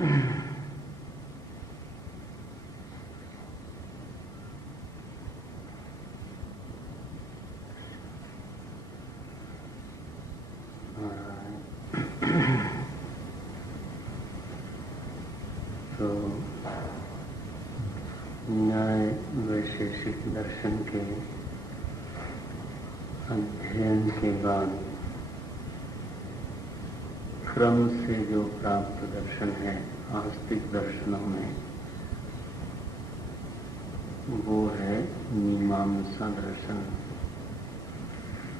तो न्याय वैशेषिक दर्शन के अध्ययन के बाद क्रम से जो प्राप्त दर्शन है आस्तिक दर्शनों में, वो है मीमांसा दर्शन।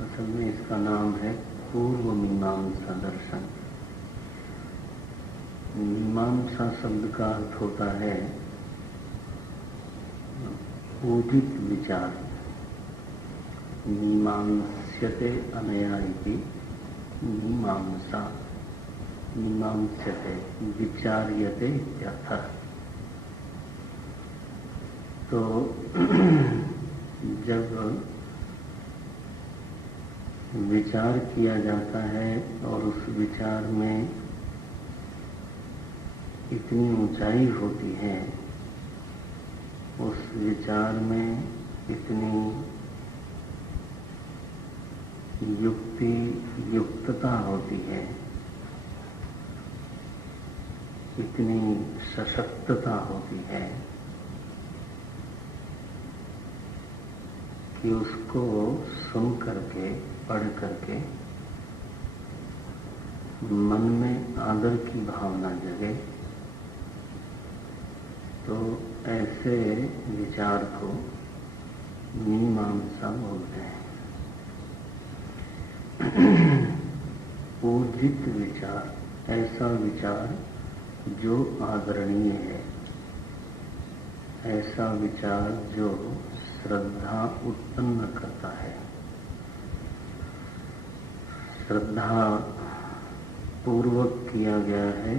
असल में इसका नाम है पूर्व मीमांसा दर्शन। मीमांसा शब्द का अर्थ होता है उदित विचार। मीमांस्यते अनया इति मीमांसा, मीमांस्यते विचार्यते इत्यर्थः। तो जब विचार किया जाता है और उस विचार में इतनी ऊंचाई होती है, उस विचार में इतनी युक्तता होती है, इतनी सशक्तता होती है कि उसको सुन करके, पढ़ करके मन में आदर की भावना जगे। तो ऐसे विचार को मीमांसा बोलते हैं। ऊर्जित विचार, ऐसा विचार जो आदरणीय है, ऐसा विचार जो श्रद्धा उत्पन्न करता है, श्रद्धा पूर्वक किया गया है,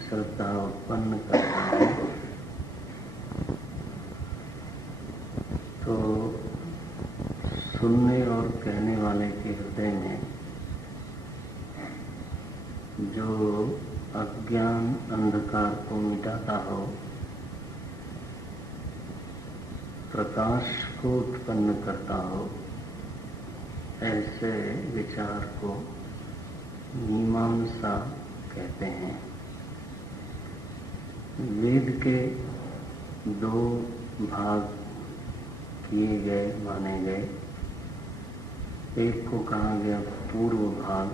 श्रद्धा उत्पन्न करता है। तो सुनने और कहने वाले के हृदय में जो अज्ञान अंधकार को मिटाता हो, प्रकाश को उत्पन्न करता हो, ऐसे विचार को मीमांसा कहते हैं। वेद के दो भाग किए गए, माने गए। एक को कहा गया पूर्व भाग,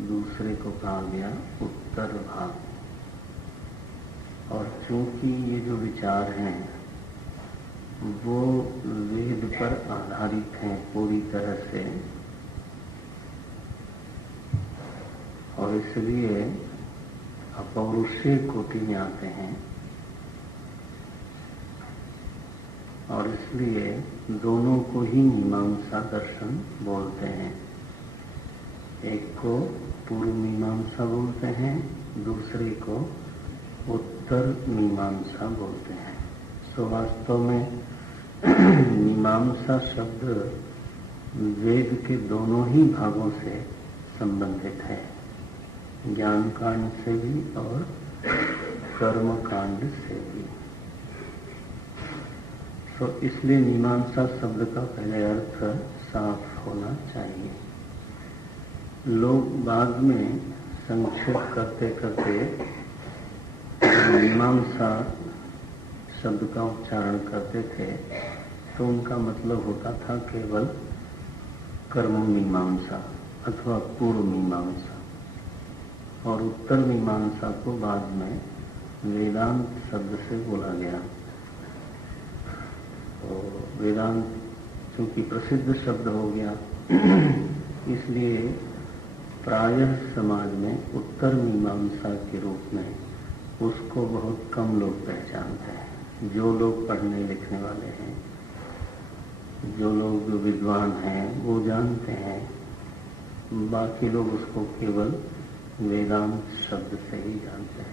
दूसरे को कहा गया उत्तर भाग। और चूंकि ये जो विचार हैं वो वेद पर आधारित हैं पूरी तरह से, और इसलिए अपौरुषीय कोटि में आते हैं, और इसलिए दोनों को ही मीमांसा दर्शन बोलते हैं। एक को पूर्व मीमांसा बोलते हैं, दूसरे को उत्तर मीमांसा बोलते हैं। सो वास्तव में मीमांसा शब्द वेद के दोनों ही भागों से संबंधित है, ज्ञान कांड से भी और कर्म कांड से भी। तो इसलिए मीमांसा शब्द का पहले अर्थ साफ होना चाहिए। लोग बाद में संक्षेप करते करते मीमांसा शब्द का उच्चारण करते थे तो उनका मतलब होता था केवल कर्म मीमांसा अथवा पूर्व मीमांसा, और उत्तर मीमांसा को बाद में वेदांत शब्द से बोला गया। तो वेदांत चूंकि प्रसिद्ध शब्द हो गया, इसलिए प्रायः समाज में उत्तर मीमांसा के रूप में उसको बहुत कम लोग पहचानते हैं। जो लोग पढ़ने लिखने वाले हैं, जो लोग विद्वान हैं, वो जानते हैं, बाकी लोग उसको केवल वेदांत शब्द से ही जानते हैं।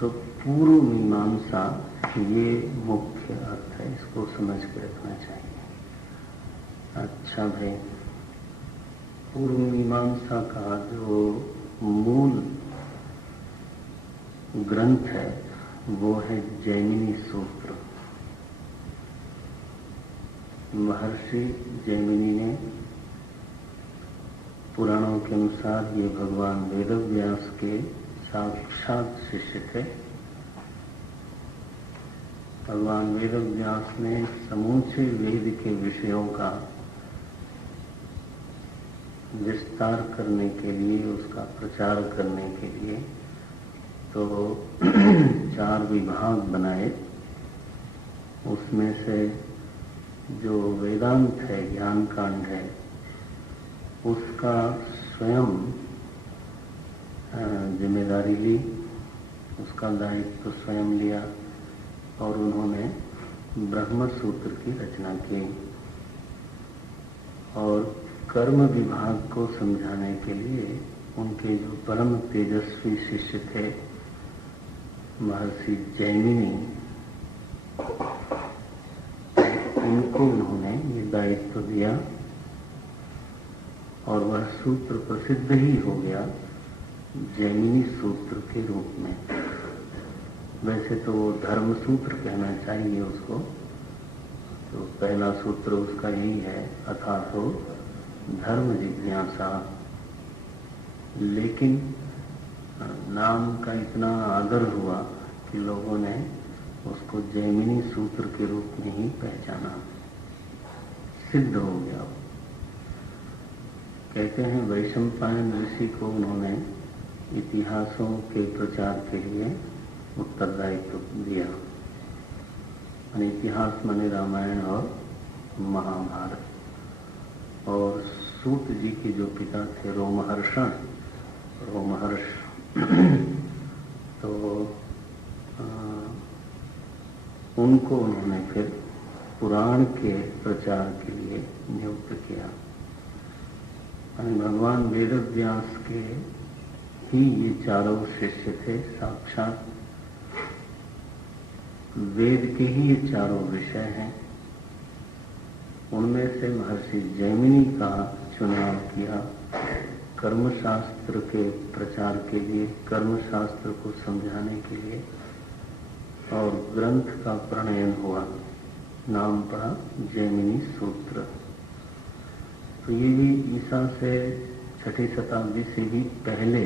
तो पूर्व मीमांसा ये मुख्य अर्थ है, इसको समझ के रखना चाहिए। अच्छा भाई, पूर्व मीमांसा का जो मूल ग्रंथ है वो है जैमिनी सूत्र। महर्षि जैमिनी ने पुराणों के अनुसार ये भगवान वेदव्यास के साक्षात शिष्य थे। भगवान वेदव्यास ने समूचे वेद के विषयों का विस्तार करने के लिए, उसका प्रचार करने के लिए तो 4 विभाग बनाए। उसमें से जो वेदांत है, ज्ञान कांड है, उसका स्वयं जिम्मेदारी ली, उसका दायित्व तो स्वयं लिया और उन्होंने ब्रह्म सूत्र की रचना की। और कर्म विभाग को समझाने के लिए उनके जो परम तेजस्वी शिष्य थे महर्षि जैमिनी, उनको उन्होंने ये दायित्व दिया और वह सूत्र प्रसिद्ध ही हो गया जैमिनी सूत्र के रूप में। वैसे तो वो धर्म सूत्र कहना चाहिए उसको, तो पहला सूत्र उसका यही है, अथातो धर्म जिज्ञासा। लेकिन नाम का इतना आदर हुआ कि लोगों ने उसको जैमिनी सूत्र के रूप में ही पहचाना, सिद्ध हो गया। कहते हैं वैशंपायन ऋषि को उन्होंने इतिहासों के प्रचार के लिए उत्तरदायित्व दिया। इतिहास माने रामायण और महाभारत। और सूत जी के जो पिता थे रोमहर्ष, तो उनको उन्होंने फिर पुराण के प्रचार के लिए नियुक्त किया। भगवान वेदव्यास के ही ये 4 शिष्य थे। साक्षात वेद के ही ये 4 विषय हैं। उनमें से महर्षि जैमिनी का चुनाव किया कर्मशास्त्र के प्रचार के लिए, कर्मशास्त्र को समझाने के लिए, और ग्रंथ का प्रणयन हुआ, नाम पड़ा जैमिनी सूत्र। तो ये भी ईसा से 6ठी शताब्दी से भी पहले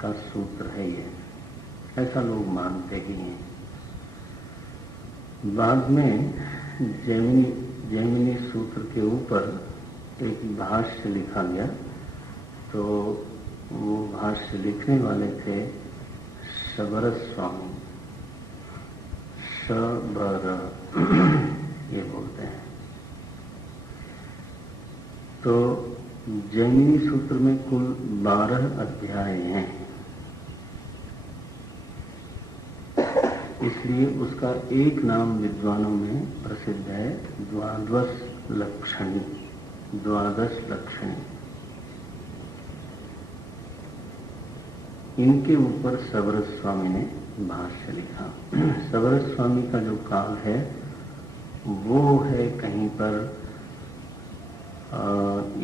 का सूत्र है ये, ऐसा लोग मानते ही हैं। बाद में जैमिनी सूत्र के ऊपर एक भाष्य लिखा गया, तो वो भाष्य लिखने वाले थे शबर स्वामी, शबर ये बोलते हैं। तो जैमिनी सूत्र में कुल 12 अध्याय हैं, इसलिए उसका एक नाम विद्वानों में प्रसिद्ध है, द्वादश लक्षणी। इनके ऊपर शबर स्वामी ने भाष्य लिखा। शबर स्वामी का जो काल है वो है कहीं पर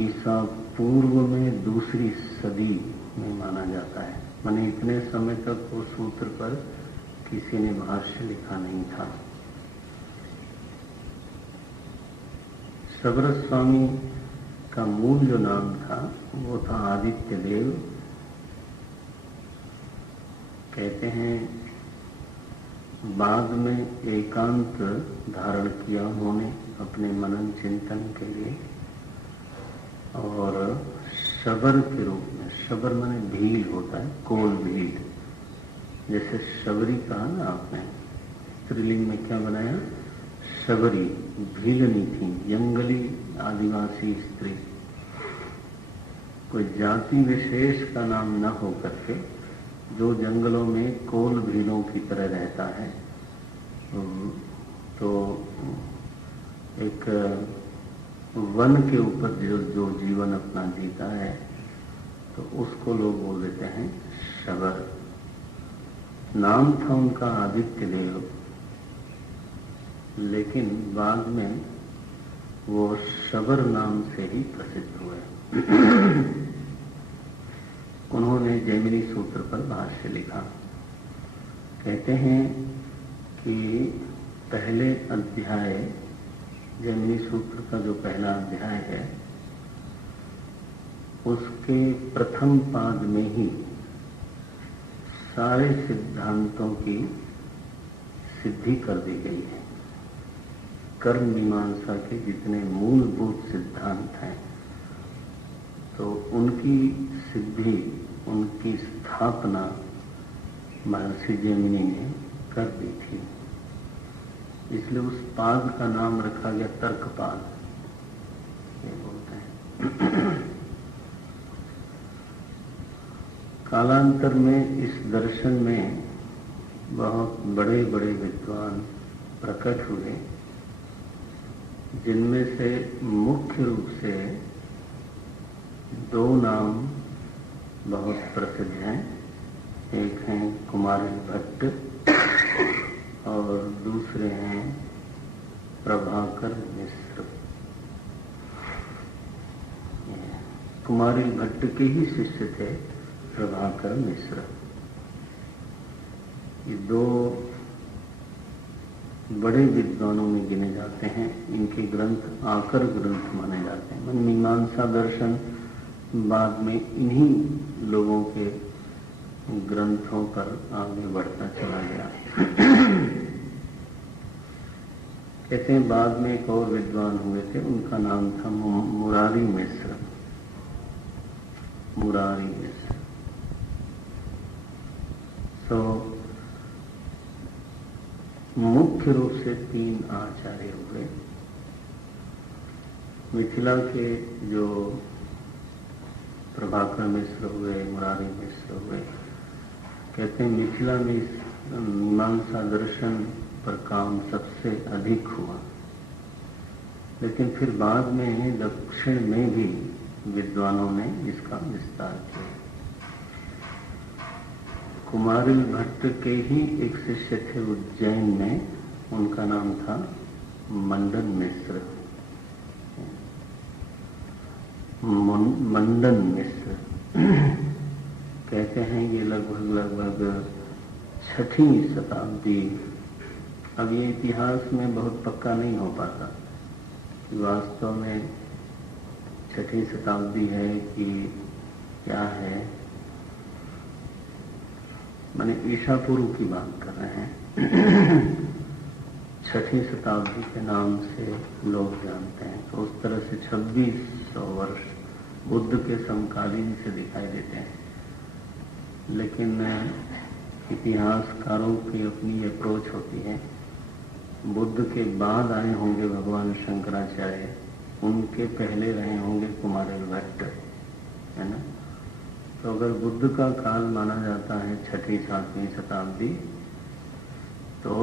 ईसा पूर्व में 2री सदी में माना जाता है। माने इतने समय तक वो सूत्र पर किसी ने भाष्य लिखा नहीं था। शबर स्वामी का मूल जो नाम था वो था आदित्य देव। कहते हैं बाद में एकांत धारण किया उन्होंने अपने मनन चिंतन के लिए, और शबर के रूप में, शबर माने भील होता है, कोल भील, जैसे शबरी कहा ना आपने, स्त्रीलिंग में क्या बनाया, शबरी, भीलनी थी, जंगली आदिवासी स्त्री। कोई जाति विशेष का नाम न हो करके जो जंगलों में कोल भीलों की तरह रहता है, तो एक वन के ऊपर जो जीवन अपना जीता है, तो उसको लोग बोल देते हैं शबर। नाम था उनका आदित्य देव, लेकिन बाद में वो शबर नाम से ही प्रसिद्ध हुए। उन्होंने जैमिनी सूत्र पर भाष्य लिखा। कहते हैं कि पहले अध्याय, जैमिनी सूत्र का जो पहला अध्याय है, उसके प्रथम पाद में ही सारे सिद्धांतों की सिद्धि कर दी गई है। कर्म मीमांसा के जितने मूलभूत सिद्धांत हैं, तो उनकी सिद्धि, उनकी स्थापना महर्षि जैमिनी ने कर दी थी। इसलिए उस पाद का नाम रखा गया तर्कपाद, ये बोलते हैं। कालांतर में इस दर्शन में बहुत बड़े बड़े विद्वान प्रकट हुए, जिनमें से मुख्य रूप से दो नाम बहुत प्रसिद्ध हैं। एक हैं कुमारिल भट्ट और दूसरे हैं प्रभाकर मिश्र। कुमारिल भट्ट के ही शिष्य थे प्रभाकर मिश्र। ये दो बड़े विद्वानों में गिने जाते हैं। इनके ग्रंथ आकर ग्रंथ माने जाते हैं। मन मीमांसा दर्शन बाद में इन्हीं लोगों के ग्रंथों पर आगे बढ़ता चला गया। कहते हैं बाद में एक और विद्वान हुए थे, उनका नाम था मुरारी मिश्र। मुरारी मिश्र। तो मुख्य रूप से तीन आचार्य हुए। मिथिला के जो प्रभाकर मिश्र हुए, मुरारी मिश्र हुए, कहते हैं मिथिला में मीमांसा दर्शन पर काम सबसे अधिक हुआ। लेकिन फिर बाद में दक्षिण में भी विद्वानों ने इसका विस्तार किया। कुमारिल भट्ट के ही एक शिष्य थे उज्जैन में, उनका नाम था मंडन मिश्र। मंडन मिश्र कहते हैं ये लगभग 6वीं शताब्दी। अब ये इतिहास में बहुत पक्का नहीं हो पाता कि वास्तव में 6वीं शताब्दी है कि क्या है। माने ईसा पूर्व की बात कर रहे हैं। 6वीं शताब्दी के नाम से लोग जानते हैं। तो उस तरह से 2600 वर्ष बुद्ध के समकालीन से दिखाई देते हैं। लेकिन इतिहासकारों की अपनी अप्रोच होती है। बुद्ध के बाद आए होंगे भगवान शंकराचार्य, उनके पहले रहे होंगे कुमारिल भट्ट, है ना। तो अगर बुद्ध का काल माना जाता है 6वीं 7वीं शताब्दी, तो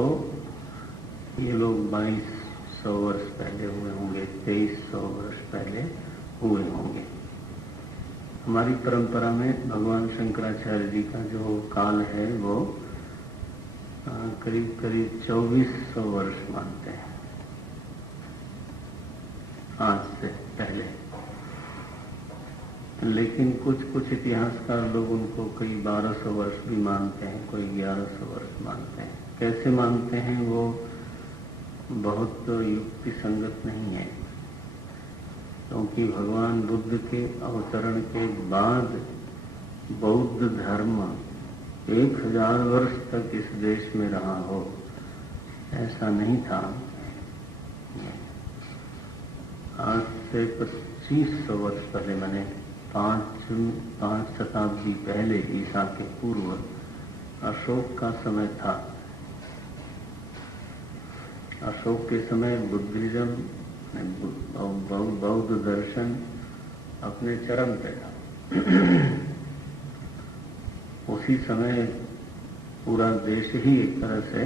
ये लोग 2200 वर्ष पहले हुए होंगे, 2300 वर्ष पहले हुए होंगे। हमारी परंपरा में भगवान शंकराचार्य जी का जो काल है वो करीब 2400 वर्ष मानते हैं आज से पहले। लेकिन कुछ इतिहासकार लोग उनको कोई 1200 वर्ष भी मानते हैं, कोई 1100 वर्ष मानते हैं। कैसे मानते हैं वो बहुत युक्ति संगत नहीं है, क्योंकि भगवान बुद्ध के अवतरण के बाद बौद्ध धर्म 1000 वर्ष तक इस देश में रहा हो, ऐसा नहीं था। आज से 2500 वर्ष पहले, मैंने 5 शताब्दी पहले ईसा के पूर्व अशोक का समय था। अशोक के समय बुद्धिज्म, बौद्ध दर्शन अपने चरम पे था। उसी समय पूरा देश ही एक तरह से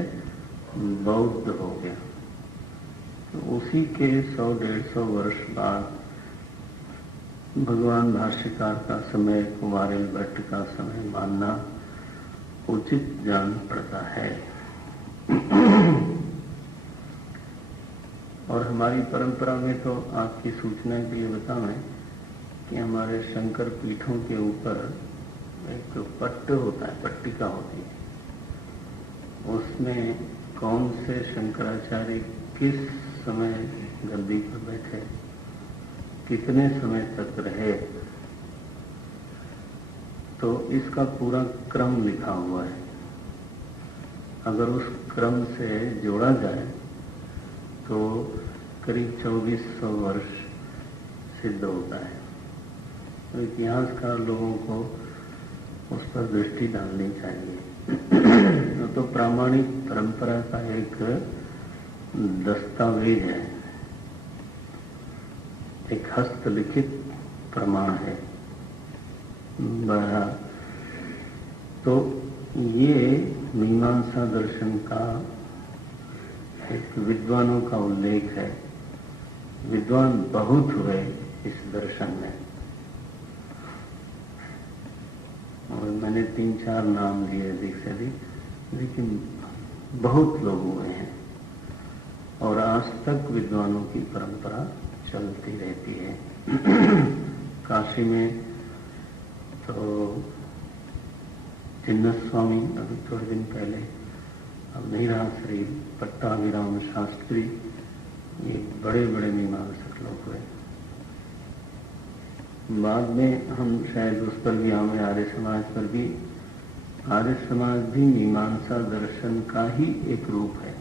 बौद्ध हो गया। तो उसी के 100-150 वर्ष बाद भगवान भाष्यकार का समय, कुमारिल भट्ट का समय मानना उचित जान पड़ता है। और हमारी परंपरा में तो आपकी सूचना के लिए बताएं कि हमारे शंकर पीठों के ऊपर एक जो पट्ट होता है, पट्टिका होती है, उसमें कौन से शंकराचार्य किस समय गद्दी पर बैठे, कितने समय तक रहे, तो इसका पूरा क्रम लिखा हुआ है। अगर उस क्रम से जोड़ा जाए तो करीब 2400 वर्ष सिद्ध होता है। तो इतिहासकार लोगों को उस पर दृष्टि डालनी चाहिए। तो प्रामाणिक परंपरा का एक दस्तावेज है, एक हस्तलिखित प्रमाण है। बहरहाल तो ये मीमांसा दर्शन का एक विद्वानों का उल्लेख है। विद्वान बहुत हुए इस दर्शन में, और मैंने 3-4 नाम लिए अधिक से अधिक, लेकिन बहुत लोग हुए हैं और आज तक विद्वानों की परंपरा चलती रहती है। काशी में तो जिन्नत स्वामी अभी थोड़े दिन पहले, अब नहीं रहा, श्री पट्टाभिराम शास्त्री, ये बड़े बड़े मीमांसक लोग हुए। बाद में हम शायद उस पर भी आए, आर्य समाज पर भी। आर्य समाज भी मीमांसा दर्शन का ही एक रूप है।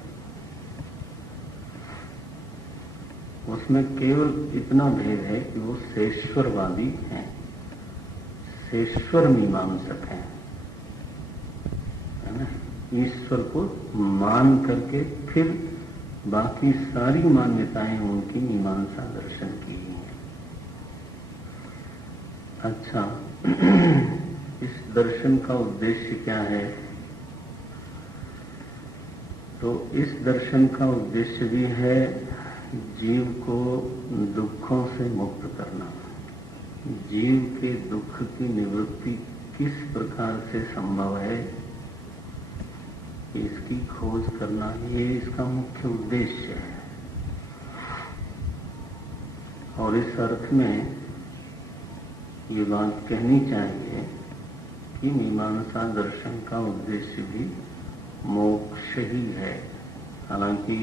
उसमें केवल इतना भेद है कि वो शेश्वरवादी हैं, शेश्वर मीमांसक हैं, है ना। ईश्वर को मान करके फिर बाकी सारी मान्यताएं उनकी मीमांसा दर्शन की ही हैं। अच्छा, इस दर्शन का उद्देश्य क्या है? तो इस दर्शन का उद्देश्य भी है जीव को दुखों से मुक्त करना। जीव के दुख की निवृत्ति किस प्रकार से संभव है, इसकी खोज करना, ये इसका मुख्य उद्देश्य है। और इस अर्थ में ये बात कहनी चाहिए कि मीमांसा दर्शन का उद्देश्य भी मोक्ष ही है। हालांकि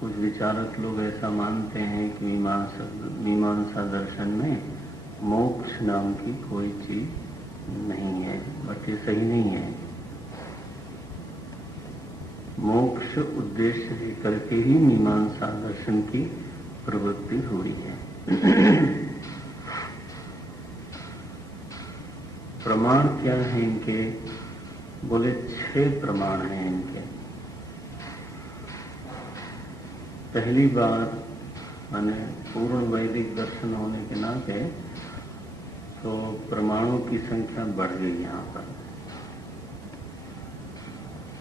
कुछ विचारक लोग ऐसा मानते हैं कि मीमांसा दर्शन में मोक्ष नाम की कोई चीज नहीं है, बट ये सही नहीं है। मोक्ष उद्देश्य लेकर के ही मीमांसा दर्शन की प्रवृत्ति हुई है। प्रमाण क्या है इनके? बोले 6 प्रमाण हैं इनके। पहली बार माने पूर्ण वैदिक दर्शन होने के नाते तो प्रमाणों की संख्या बढ़ गई। यहाँ पर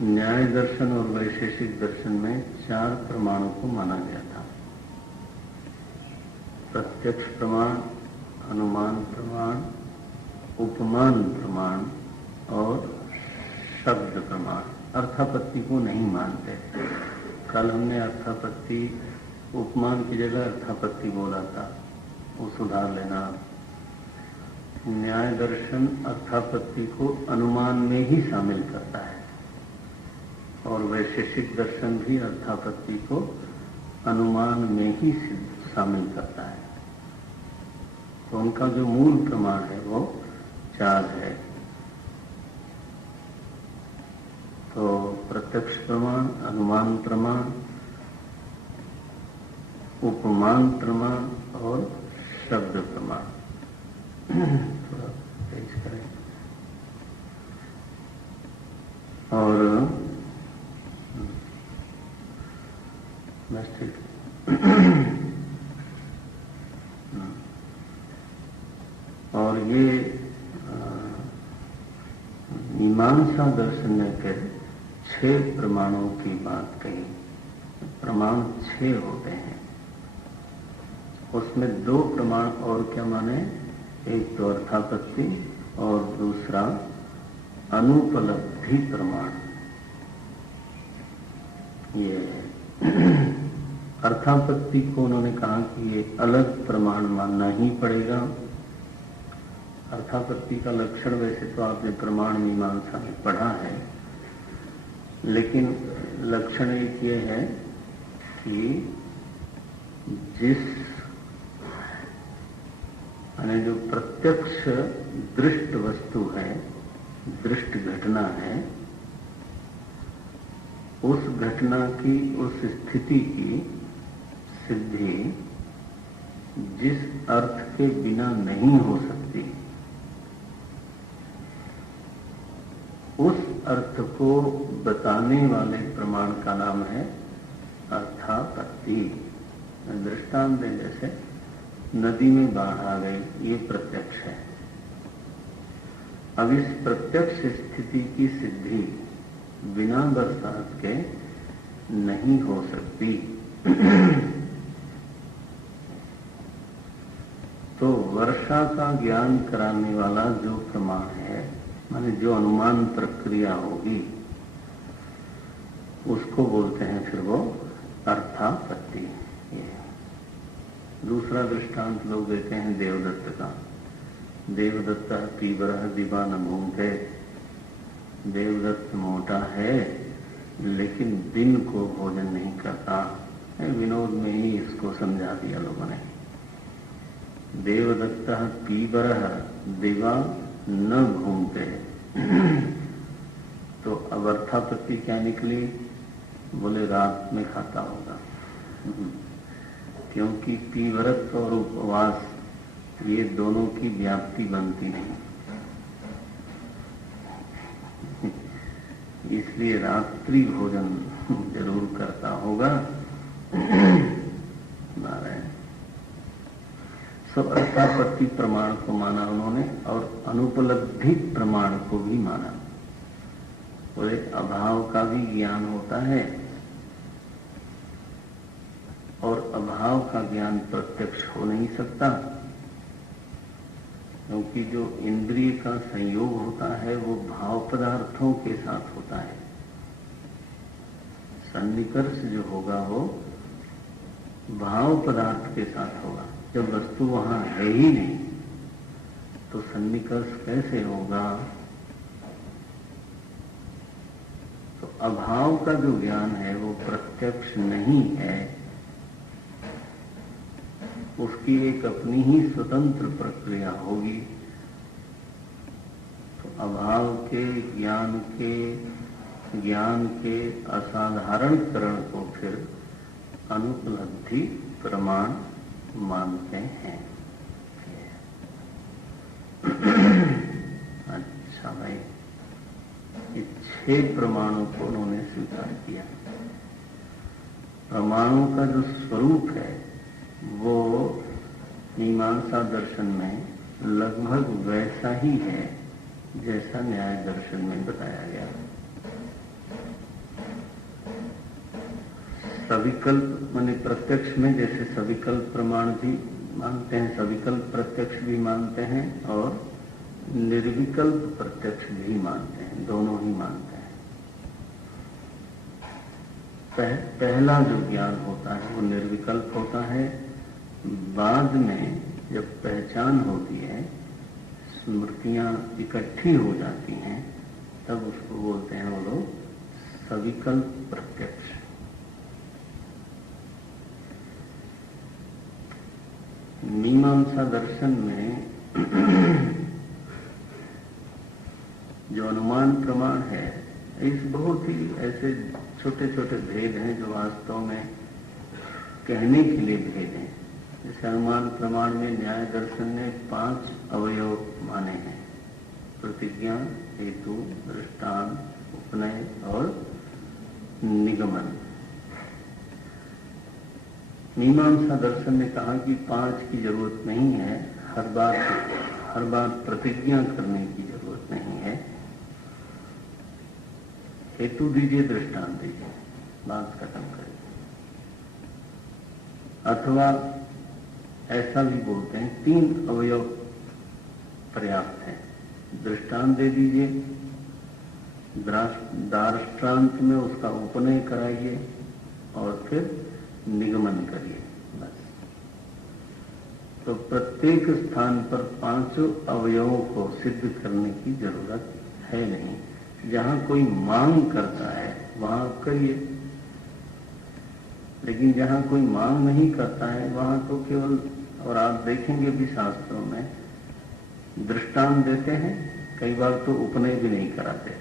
न्याय दर्शन और वैशेषिक दर्शन में 4 प्रमाणों को माना गया था। प्रत्यक्ष प्रमाण, अनुमान प्रमाण, उपमान प्रमाण और शब्द प्रमाण। अर्थापत्ति को नहीं मानते। कल हमने अर्थापत्ति, उपमान की जगह अर्थापत्ति बोला था, वो सुधार लेना। न्याय दर्शन अर्थापत्ति को अनुमान में ही शामिल करता है और वैशेषिक दर्शन भी अर्थापत्ति को अनुमान में ही शामिल करता है। तो उनका जो मूल प्रमाण है वो 4 है। तो प्रत्यक्ष प्रमाण, अनुमान प्रमाण, उपमान प्रमाण और शब्द प्रमाण। थोड़ा तेज करें। और बस ठीक है। और ये मीमांसा दर्शन ने फिर 6 प्रमाणों की बात कही। प्रमाण 6 होते हैं, उसमें 2 प्रमाण और क्या माने? एक तो अर्थापत्ति और दूसरा अनुपलब्धि प्रमाण। ये अर्थापत्ति को उन्होंने कहा कि ये अलग प्रमाण मानना ही पड़ेगा, अर्थापत्ति का लक्षण वैसे तो आपने प्रमाण मीमांसा में पढ़ा है, लेकिन लक्षण एक ये है कि जिस यानी जो प्रत्यक्ष दृष्ट वस्तु है, दृष्ट घटना है, उस घटना की, उस स्थिति की सिद्धि जिस अर्थ के बिना नहीं हो सकती, उस अर्थ को बताने वाले प्रमाण का नाम है अर्थापत्ति। दृष्टांत है, जैसे नदी में बाढ़ आ गई, ये प्रत्यक्ष है। अब इस प्रत्यक्ष स्थिति की सिद्धि बिना बरसात के नहीं हो सकती। तो वर्षा का ज्ञान कराने वाला जो प्रमाण है, माने जो अनुमान प्रक्रिया होगी, उसको बोलते हैं फिर वो अर्थापत्ति। दूसरा दृष्टांत लोग देते हैं देवदत्त का। देवदत्त पीवरः दिवा न भूंगते। देवदत्त मोटा है लेकिन दिन को भोजन नहीं करता। विनोद में ही इसको समझा दिया लोगों ने। देवदत्त पीवरः दिवा न भूंगते। तो अब अर्थापत्ति क्या निकली? बोले रात में खाता होगा, क्योंकि पीवरत्व और उपवास ये दोनों की व्याप्ति बनती नहीं, इसलिए रात्रि भोजन जरूर करता होगा। नारायण। सब अर्थापत्ति प्रमाण को माना उन्होंने, और अनुपलब्धि प्रमाण को भी माना। बोले अभाव का भी ज्ञान होता है, और अभाव का ज्ञान प्रत्यक्ष हो नहीं सकता, क्योंकि जो इंद्रिय का संयोग होता है वो भाव पदार्थों के साथ होता है। सन्निकर्ष जो होगा वो भाव पदार्थ के साथ होगा। जब वस्तु वहां है ही नहीं तो सन्निकर्ष कैसे होगा? तो अभाव का जो ज्ञान है वो प्रत्यक्ष नहीं है, उसकी एक अपनी ही स्वतंत्र प्रक्रिया होगी। तो अभाव के ज्ञान के असाधारणकरण को फिर अनुपलब्धि प्रमाण मानते हैं। अच्छा भाई, ये 6 प्रमाणों को उन्होंने स्वीकार किया। प्रमाणों का जो स्वरूप है वो मीमांसा दर्शन में लगभग वैसा ही है जैसा न्याय दर्शन में बताया गया। सविकल्प माने प्रत्यक्ष में जैसे सविकल्प प्रमाण भी मानते हैं, सविकल्प प्रत्यक्ष भी मानते हैं, और निर्विकल्प प्रत्यक्ष भी मानते हैं, दोनों ही मानते हैं। पहला जो ज्ञान होता है वो निर्विकल्प होता है। बाद में जब पहचान होती है, स्मृतियां इकट्ठी हो जाती हैं, तब उसको बोलते हैं वो लोग सविकल्प प्रत्यक्ष। मीमांसा दर्शन में जो अनुमान प्रमाण है, इस बहुत ही ऐसे छोटे छोटे भेद हैं जो वास्तव में कहने के लिए भेद हैं। जैसे अनुमान प्रमाण में न्याय दर्शन ने 5 अवयव माने हैं: प्रतिज्ञा, हेतु, दृष्टांत, उपनय और निगमन। मीमांसा दर्शन ने कहा कि 5 की जरूरत नहीं है, हर बार प्रतिज्ञा करने की जरूरत नहीं है। हेतु दीजिए, दृष्टांत दीजिए, बात खत्म करिए। अथवा ऐसा भी बोलते हैं 3 अवयव पर्याप्त है। दृष्टांत दे दीजिए, दार्ष्टान्त में उसका उपनय कराइए और फिर निगमन करिए, बस। तो प्रत्येक स्थान पर पांचों अवयवों को सिद्ध करने की जरूरत है नहीं। जहां कोई मांग करता है वहां आप करिए, लेकिन जहां कोई मांग नहीं करता है वहां तो केवल, और आप देखेंगे भी शास्त्रों में दृष्टांत देते हैं, कई बार तो उपनय भी नहीं कराते,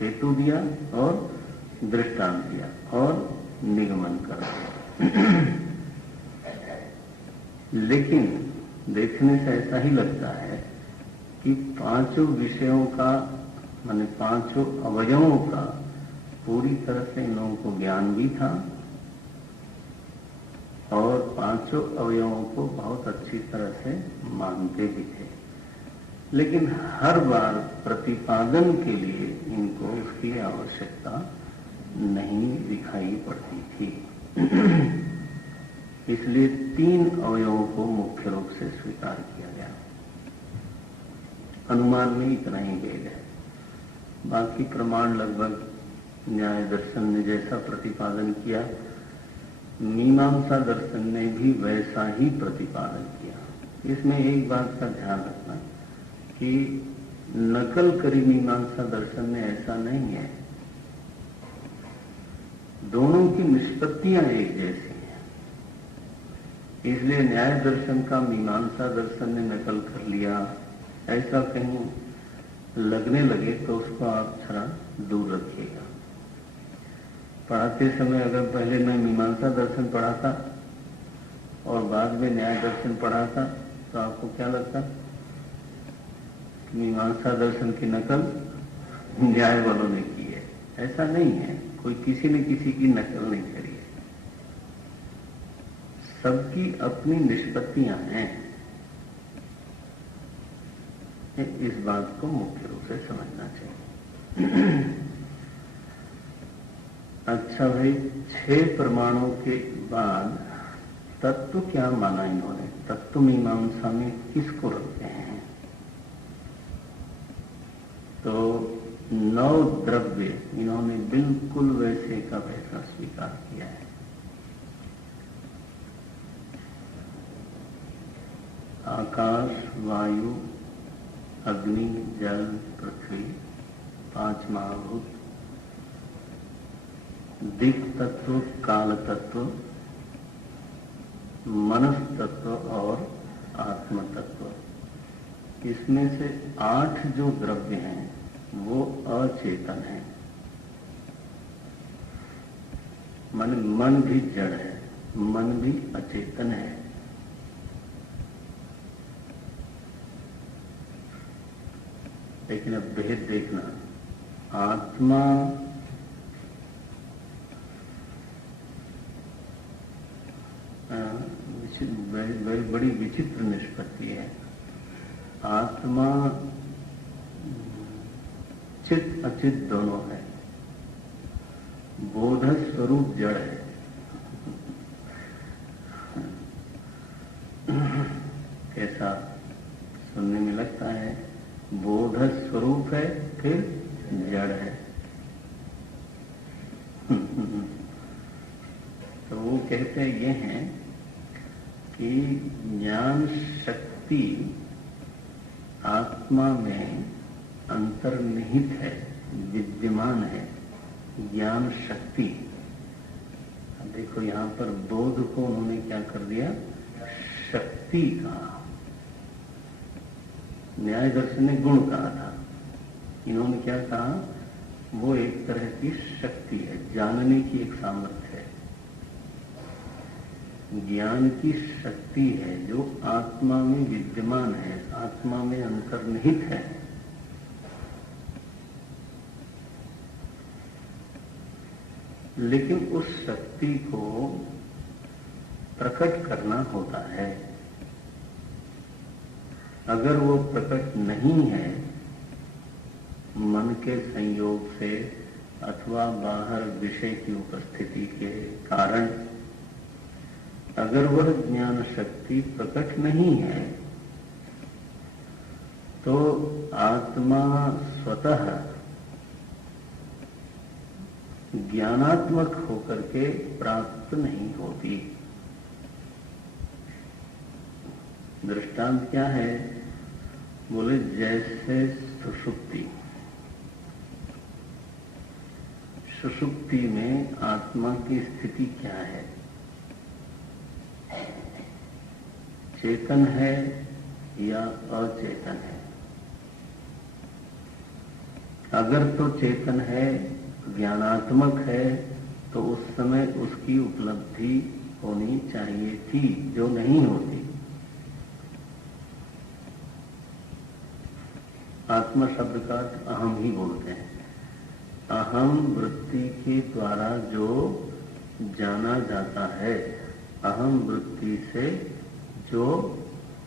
हेतु दिया और दृष्टांत दिया और निगमन कर दिया। लेकिन देखने से ऐसा ही लगता है कि पांचों विषयों का, माने पांचों अवयवों का पूरी तरह से इन लोगों को ज्ञान भी था और पांचों अवयवों को बहुत अच्छी तरह से मानते भी थे, लेकिन हर बार प्रतिपादन के लिए इनको उसकी आवश्यकता नहीं दिखाई पड़ती थी। इसलिए तीन अवयवों को मुख्य रूप से स्वीकार किया गया। अनुमान में इतना ही भेद है, बाकी प्रमाण लगभग न्याय दर्शन ने जैसा प्रतिपादन किया, मीमांसा दर्शन ने भी वैसा ही प्रतिपादन किया। इसमें एक बात का ध्यान रखना कि नकल करी मीमांसा दर्शन में ऐसा नहीं है, दोनों की निष्पत्तियां एक जैसी हैं। इसलिए न्याय दर्शन का मीमांसा दर्शन ने नकल कर लिया, ऐसा कहीं लगने लगे तो उसको आप थोड़ा दूर रखिएगा। पढ़ाते समय अगर पहले मैं मीमांसा दर्शन पढ़ाता और बाद में न्याय दर्शन पढ़ाता तो आपको क्या लगता? मीमांसा दर्शन की नकल न्याय वालों ने की है। ऐसा नहीं है, कोई किसी ने किसी की नकल नहीं करी है, सबकी अपनी निष्पत्तियां हैं। इस बात को मुख्य रूप से समझना चाहिए। अच्छा भाई, 6 प्रमाणों के बाद तत्व क्या माना इन्होंने? तत्व मीमांसा में किसको रखते हैं? तो 9 द्रव्य इन्होंने बिल्कुल वैसे का वैसा स्वीकार किया है। आकाश, वायु, अग्नि, जल, पृथ्वी, 5 महाभूत, दिक् तत्व, काल तत्व, मनस तत्व और आत्म तत्व। इसमें से 8 जो द्रव्य हैं वो अचेतन है, मन भी जड़ है, मन भी अचेतन है। लेकिन अब भेद देखना, आत्मा बड़ी विचित्र निष्पत्ति है। आत्मा चित अचित दोनों है, बोध स्वरूप जड़ है। कैसा सुनने में लगता है? बोध स्वरूप है फिर जड़ है। तो वो कहते ये हैं कि ज्ञान शक्ति आत्मा में अंतर्निहित है, विद्यमान है। ज्ञान शक्ति, देखो यहां पर बोध को उन्होंने क्या कर दिया? शक्ति कहा। न्याय दर्शन ने गुण कहा था, इन्होंने क्या कहा? वो एक तरह की शक्ति है, जानने की एक सामर्थ्य है, ज्ञान की शक्ति है जो आत्मा में विद्यमान है, आत्मा में अंतर्निहित है। लेकिन उस शक्ति को प्रकट करना होता है। अगर वो प्रकट नहीं है मन के संयोग से अथवा बाहर विषय की उपस्थिति के कारण, अगर वह ज्ञान शक्ति प्रकट नहीं है तो आत्मा स्वतः ज्ञानात्मक होकर के प्राप्त नहीं होती। दृष्टांत क्या है? बोले जैसे सुषुप्ति, सुषुप्ति में आत्मा की स्थिति क्या है? चेतन है या अचेतन है? अगर तो चेतन है, ज्ञानात्मक है, तो उस समय उसकी उपलब्धि होनी चाहिए थी, जो नहीं होती। आत्मा शब्द का अहम ही बोलते हैं। अहम वृत्ति के द्वारा जो जाना जाता है, अहम वृत्ति से जो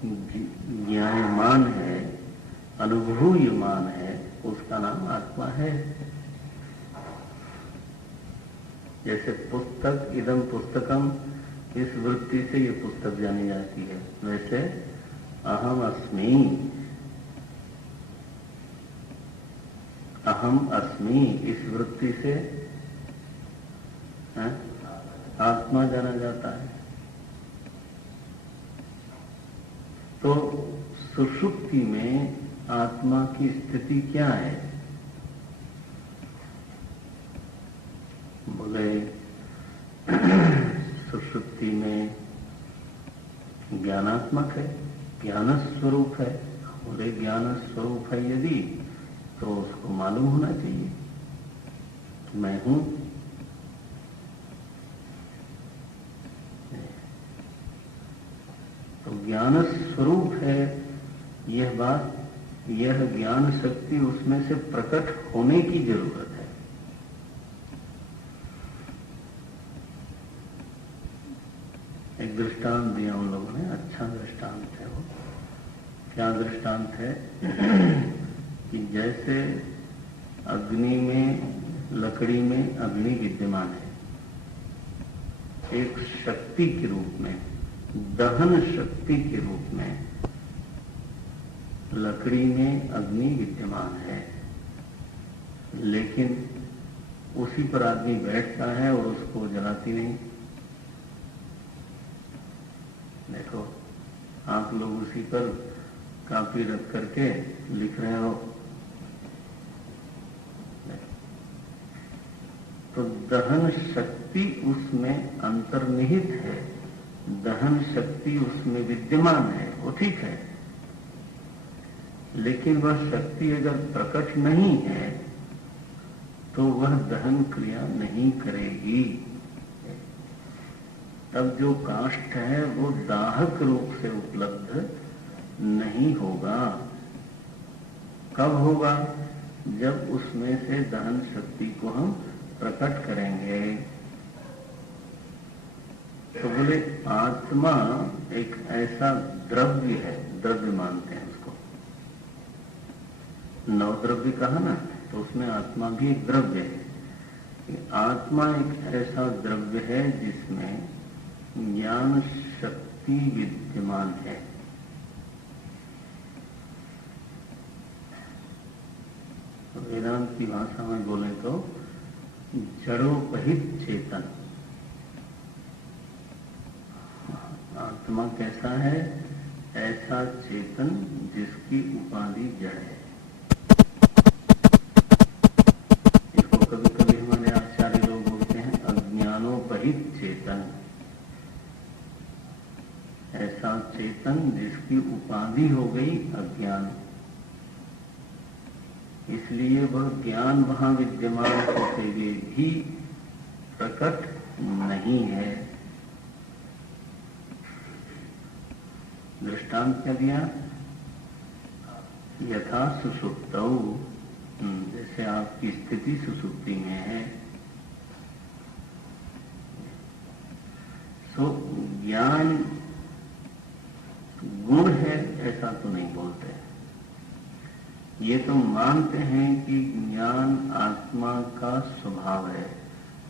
ज्ञायमान है, अनुभूयमान है, उसका नाम आत्मा है। जैसे पुस्तक, इदम पुस्तकम, इस वृत्ति से ये पुस्तक जानी जाती है, वैसे अहम अस्मि, अहम अस्मि, इस वृत्ति से आत्मा जाना जाता है। तो सुषुप्ति में आत्मा की स्थिति क्या है? बोले सुषुप्ति में ज्ञानात्मक है, ज्ञान स्वरूप है। बोले ज्ञान स्वरूप है यदि, तो उसको मालूम होना चाहिए कि मैं हूं। तो ज्ञान स्वरूप है यह बात, यह ज्ञान शक्ति उसमें से प्रकट होने की जरूरत है। एक दृष्टांत दिया उन लोगों ने, अच्छा दृष्टांत है वो। क्या दृष्टांत है? कि जैसे अग्नि में, लकड़ी में अग्नि विद्यमान है, एक शक्ति के रूप में, दहन शक्ति के रूप में लकड़ी में अग्नि विद्यमान है, लेकिन उसी पर आदमी बैठता है और उसको जलाती नहीं। देखो, आप लोग उसी पर कापी रख करके लिख रहे हो, तो दहन शक्ति उसमें अंतर्निहित है, दहन शक्ति उसमें विद्यमान है, वो ठीक है। लेकिन वह शक्ति अगर प्रकट नहीं है तो वह दहन क्रिया नहीं करेगी। तब जो काष्ठ है वो दाहक रूप से उपलब्ध नहीं होगा। कब होगा? जब उसमें से दहन शक्ति को हम प्रकट करेंगे। तो बोले आत्मा एक ऐसा द्रव्य है, द्रव्य मानते हैं उसको, नवद्रव्य कहा ना, तो उसमें आत्मा भी एक द्रव्य है। आत्मा एक ऐसा द्रव्य है जिसमें ज्ञान शक्ति विद्यमान है। तो वेदांत की भाषा में बोले तो जड़ोपहित चेतन। आत्मा कैसा है? ऐसा चेतन जिसकी उपाधि जड़ है। इसको कभी कभी हमारे आचार्य लोग बोलते हैं अज्ञानोपहित चेतन। ऐसा चेतन जिसकी उपाधि हो गई अज्ञान, इसलिए वह ज्ञान वहां विद्यमान होते हुए भी प्रकट नहीं है। दृष्टांत क्या दिया? यथा सुषुप्तौ, जैसे आपकी स्थिति सुषुप्ति में है, सो ज्ञान गुण है ऐसा तो नहीं बोलते। ये तो मानते हैं कि ज्ञान आत्मा का स्वभाव है,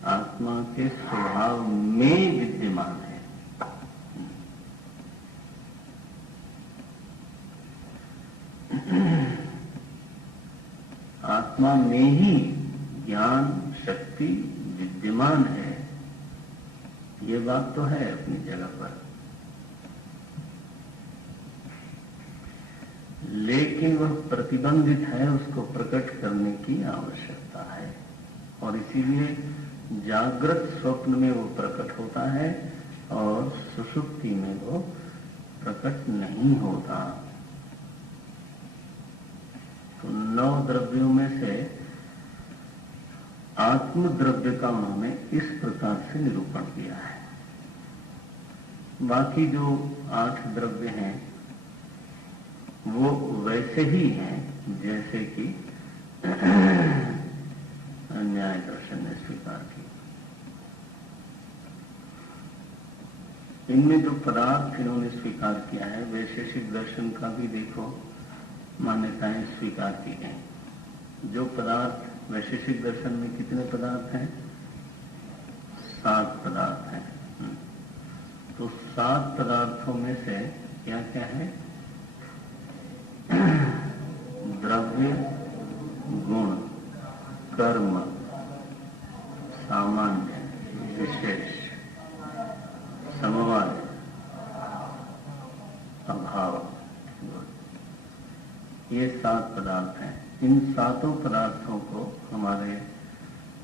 आत्मा के स्वभाव में विद्यमान है। आत्मा में ही ज्ञान शक्ति विद्यमान है, ये बात तो है अपनी जगह पर। लेकिन वह प्रतिबंधित है, उसको प्रकट करने की आवश्यकता है। और इसीलिए जागृत स्वप्न में वो प्रकट होता है और सुषुप्ति में वो प्रकट नहीं होता। तो 9 द्रव्यों में से आत्म द्रव्य का उन्होंने इस प्रकार से निरूपण किया है। बाकी जो 8 द्रव्य हैं वो वैसे ही हैं जैसे कि न्याय दर्शन ने स्वीकार की। इनमें जो पदार्थ इन्होंने स्वीकार किया है, वैशेषिक दर्शन का भी देखो मान्यताएं स्वीकार की गई। जो पदार्थ वैशेषिक दर्शन में कितने पदार्थ हैं? 7 पदार्थ हैं। तो 7 पदार्थों में से क्या क्या है? द्रव्य, गुण, कर्म, सामान्य, विशेष, समवाय, अभाव, ये 7 पदार्थ हैं। इन 7 पदार्थों को हमारे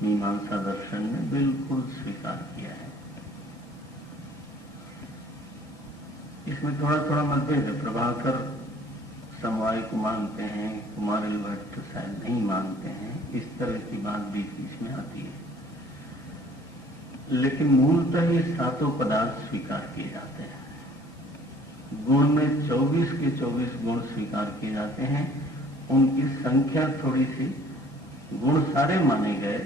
मीमांसा दर्शन ने बिल्कुल स्वीकार किया है। इसमें थोड़ा थोड़ा मतभेद है। प्रभाकर समवाय को मानते हैं, कुमारिल भट्ट शायद नहीं मानते हैं। इस तरह की बात बीच बीच में आती है, लेकिन मूलतः ये 7 पदार्थ स्वीकार किए जाते हैं। गुण में 24 के 24 गुण स्वीकार किए जाते हैं। उनकी संख्या थोड़ी सी, गुण सारे माने गए,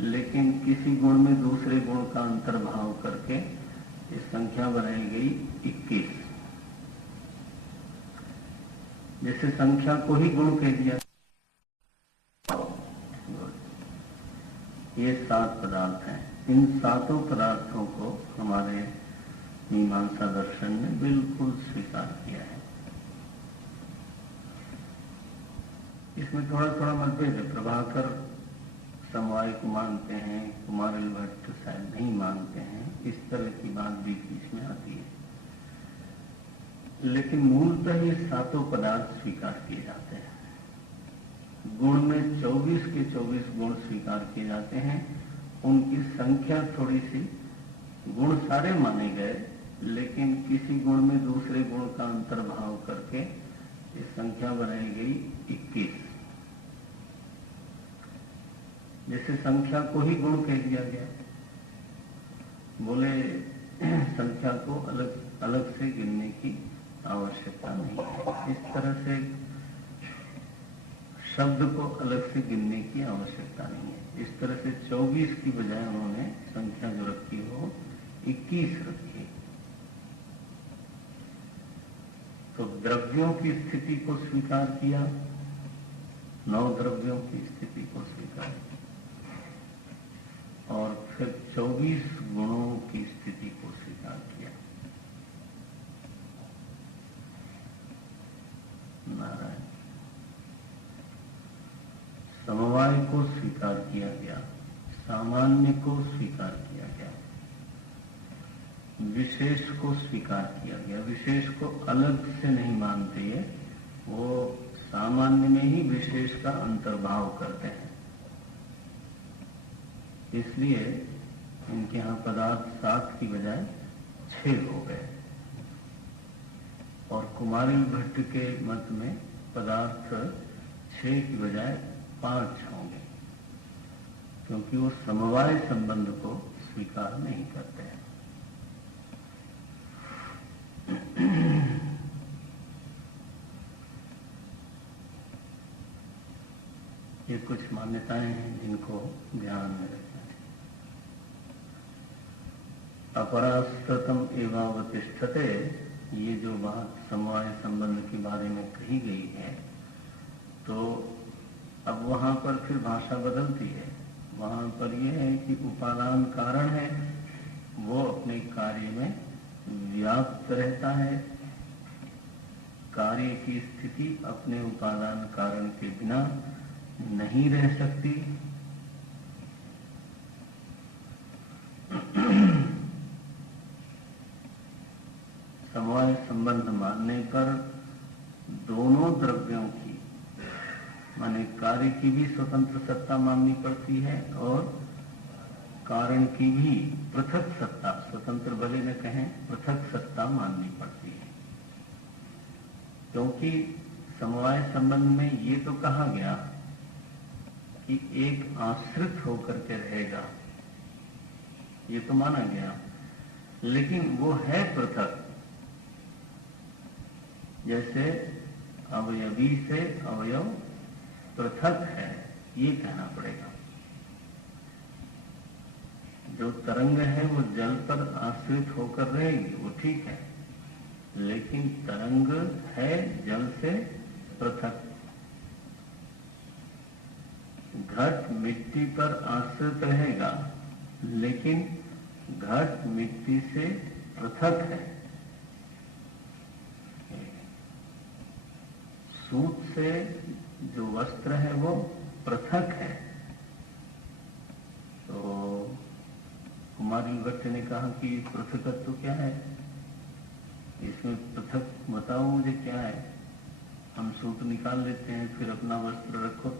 लेकिन किसी गुण में दूसरे गुण का अंतर्भाव करके ये संख्या बनाई गई 21। जैसे संख्या को ही गुण कह दिया। ये 7 पदार्थ हैं। इन 7 पदार्थों को हमारे मीमांसा दर्शन ने बिल्कुल स्वीकार किया है। इसमें थोड़ा थोड़ा मतभेद है। प्रभाकर समवाय को मानते हैं, कुमारिल भट्ट शायद नहीं मानते हैं। इस तरह की बात बीच बीच में आती है, लेकिन मूलतः ये 7 पदार्थ स्वीकार किए जाते हैं। गुण में 24 के 24 गुण स्वीकार किए जाते हैं। उनकी संख्या थोड़ी सी, गुण सारे माने गए, लेकिन किसी गुण में दूसरे गुण का अंतर्भाव करके ये संख्या बनाई गई 21। जैसे संख्या को ही गुण कह दिया गया। बोले संख्या को अलग अलग से गिनने की आवश्यकता नहीं है। इस तरह से शब्द को अलग से गिनने की आवश्यकता नहीं है। इस तरह से 24 की बजाय उन्होंने संख्या जो रखी हो 21 रखी। तो द्रव्यों की स्थिति को स्वीकार किया, 9 द्रव्यों की स्थिति को स्वीकार किया, और फिर 24 गुणों की स्थिति को स्वीकार किया। नारायण। समवाय को स्वीकार किया गया, सामान्य को स्वीकार किया गया, विशेष को स्वीकार किया गया। विशेष को अलग से नहीं मानते ये, वो सामान्य में ही विशेष का अंतर्भाव करते हैं। इसलिए इनके यहाँ पदार्थ 7 की बजाय 6 हो गए। और कुमारिल भट्ट के मत में पदार्थ 6 की बजाय 5 होंगे, क्योंकि वो समवाय संबंध को स्वीकार नहीं करते हैं। ये कुछ मान्यताएं हैं जिनको ध्यान में रखना है। अपरास्तम एवावतिष्ठते, ये जो बात समवाय संबंध के बारे में कही गई है, तो अब वहां पर फिर भाषा बदलती है। वहां पर यह है कि उपादान कारण है, वो अपने कार्य में व्याप्त रहता है। कार्य की स्थिति अपने उपादान कारण के बिना नहीं रह सकती। समवाय संबंध मानने पर दोनों द्रव्यों की, माने कार्य की भी स्वतंत्र सत्ता माननी पड़ती है और कारण की भी पृथक सत्ता, स्वतंत्र भले न कहें, पृथक सत्ता माननी पड़ती है। क्योंकि समवाय संबंध में ये तो कहा गया कि एक आश्रित होकर के रहेगा, ये तो माना गया, लेकिन वो है पृथक। जैसे अवयवी से अवयव पृथक है, ये कहना पड़ेगा। जो तरंग है वो जल पर आश्रित होकर रहेगी, वो ठीक है, लेकिन तरंग है जल से पृथक। घट मिट्टी पर आश्रित रहेगा, लेकिन घट मिट्टी से पृथक है। सूत से जो वस्त्र है वो पृथक है। तो कुमारी भट्ट ने कहा कि पृथकत्व क्या है, इसमें पृथक बताओ मुझे क्या है। हम सूत निकाल लेते हैं, फिर अपना वस्त्र रखो।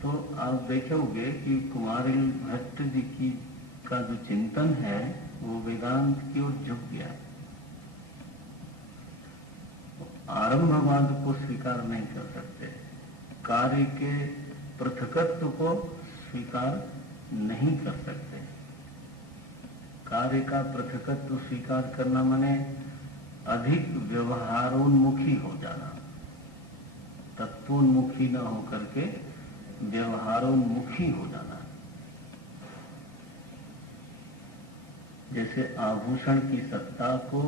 तो आप देखोगे कि कुमारी भट्ट जी की का जो चिंतन है वो वेदांत की ओर झुक गया। आरंभवाद को स्वीकार नहीं कर सकते, कार्य के पृथकत्व को स्वीकार नहीं कर सकते। कार्य का पृथकत्व स्वीकार करना माने अधिक व्यवहारोन्मुखी हो जाना, तत्वोन्मुखी न होकर के व्यवहारोन्मुखी हो जाना। जैसे आभूषण की सत्ता को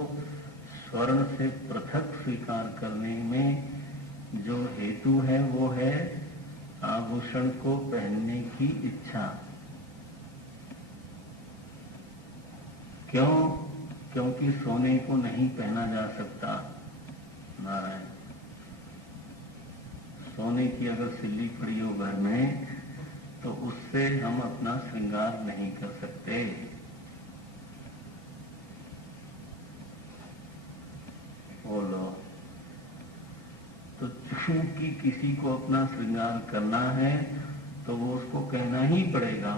स्वर्ण से पृथक स्वीकार करने में जो हेतु है वो है आभूषण को पहनने की इच्छा। क्यों? क्योंकि सोने को नहीं पहना जा सकता। नारायण, सोने की अगर सिल्ली पड़ी हो घर में तो उससे हम अपना श्रृंगार नहीं कर सकते। बोलो, तो चूंकि किसी को अपना श्रृंगार करना है तो वो उसको कहना ही पड़ेगा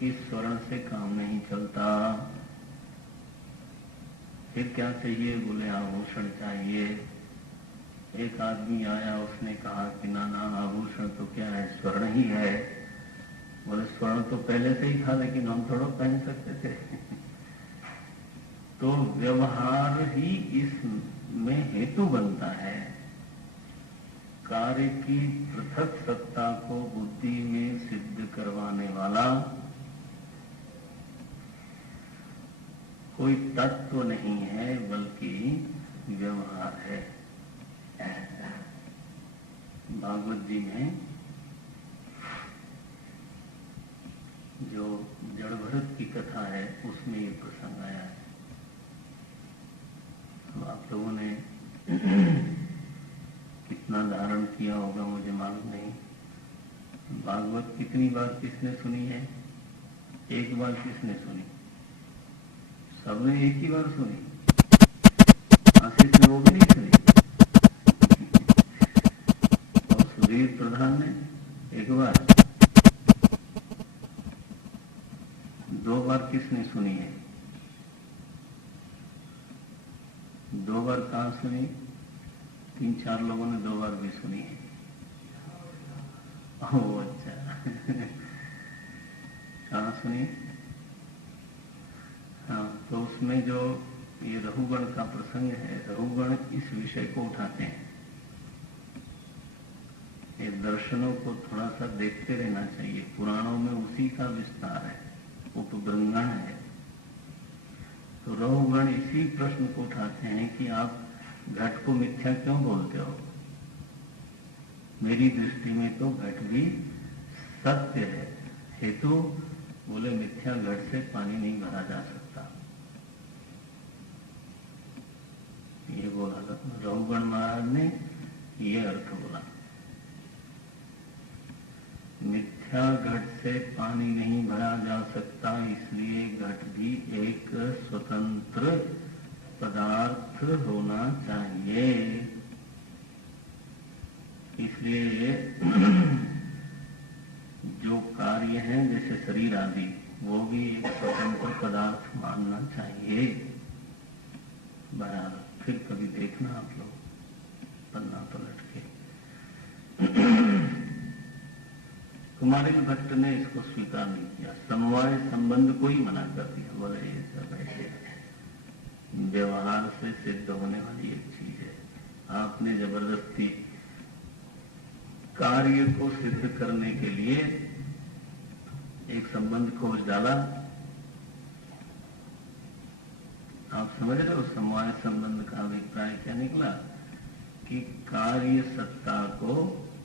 कि स्वर्ण से काम नहीं चलता। फिर क्या चाहिए? बोले आभूषण चाहिए। एक आदमी आया, उसने कहा कि नाना आभूषण तो क्या है, स्वर्ण ही है। बोले स्वर्ण तो पहले से ही था, लेकिन हम थोड़ा पहन सकते थे। तो व्यवहार ही इसमें हेतु बनता है। कार्य की पृथक सत्ता को बुद्धि में सिद्ध करवाने वाला कोई तत्व नहीं है, बल्कि व्यवहार है। भागवत जी में जो जड़ भरत की कथा है उसमें ये प्रसंग आया है। तो आप लोगों ने कितना धारण किया होगा मुझे मालूम नहीं। भागवत कितनी बार किसने सुनी है? एक बार किसने सुनी? सबने एक ही बार सुनी। आशीष ने वो भी नहीं सुनी। और सुधीर प्रधान ने एक बार। दो बार किसने सुनी है? दो बार कहाँ सुनी? 3-4 लोगों ने 2 बार भी सुनी है। ओह अच्छा। कहाँ सुनी? हाँ, तो उसमें जो ये रहुगण का प्रसंग है, रहुगण इस विषय को उठाते हैं। ये दर्शनों को थोड़ा सा देखते रहना चाहिए। पुराणों में उसी का विस्तार है, उपगृंहण है। तो रहुगण इसी प्रश्न को उठाते हैं कि आप घट को मिथ्या क्यों बोलते हो? मेरी दृष्टि में तो घट भी सत्य है। हेतु? बोले मिथ्या घट से पानी नहीं भरा जा सकता। ये बोला रहुगण महाराज ने, ये अर्थ बोला। मिथ्या घट से पानी नहीं भरा जा सकता, इसलिए घट भी एक स्वतंत्र पदार्थ मात्र होना चाहिए। इसलिए जो कार्य है जैसे शरीर आदि, वो भी एक स्वतंत्र पदार्थ मानना चाहिए। बराबर फिर कभी देखना आप लोग पन्ना पलट के। कुमारिल भट्ट ने इसको स्वीकार नहीं किया, समवाय संबंध को ही मना कर दिया। बोले ये सब ऐसे व्यवहार से सिद्ध होने वाली एक चीज है, आपने जबरदस्ती कार्य को सिद्ध करने के लिए एक संबंध खोज डाला। आप समझ रहे हो समवाय संबंध का अभिप्राय क्या निकला? कि कार्य सत्ता को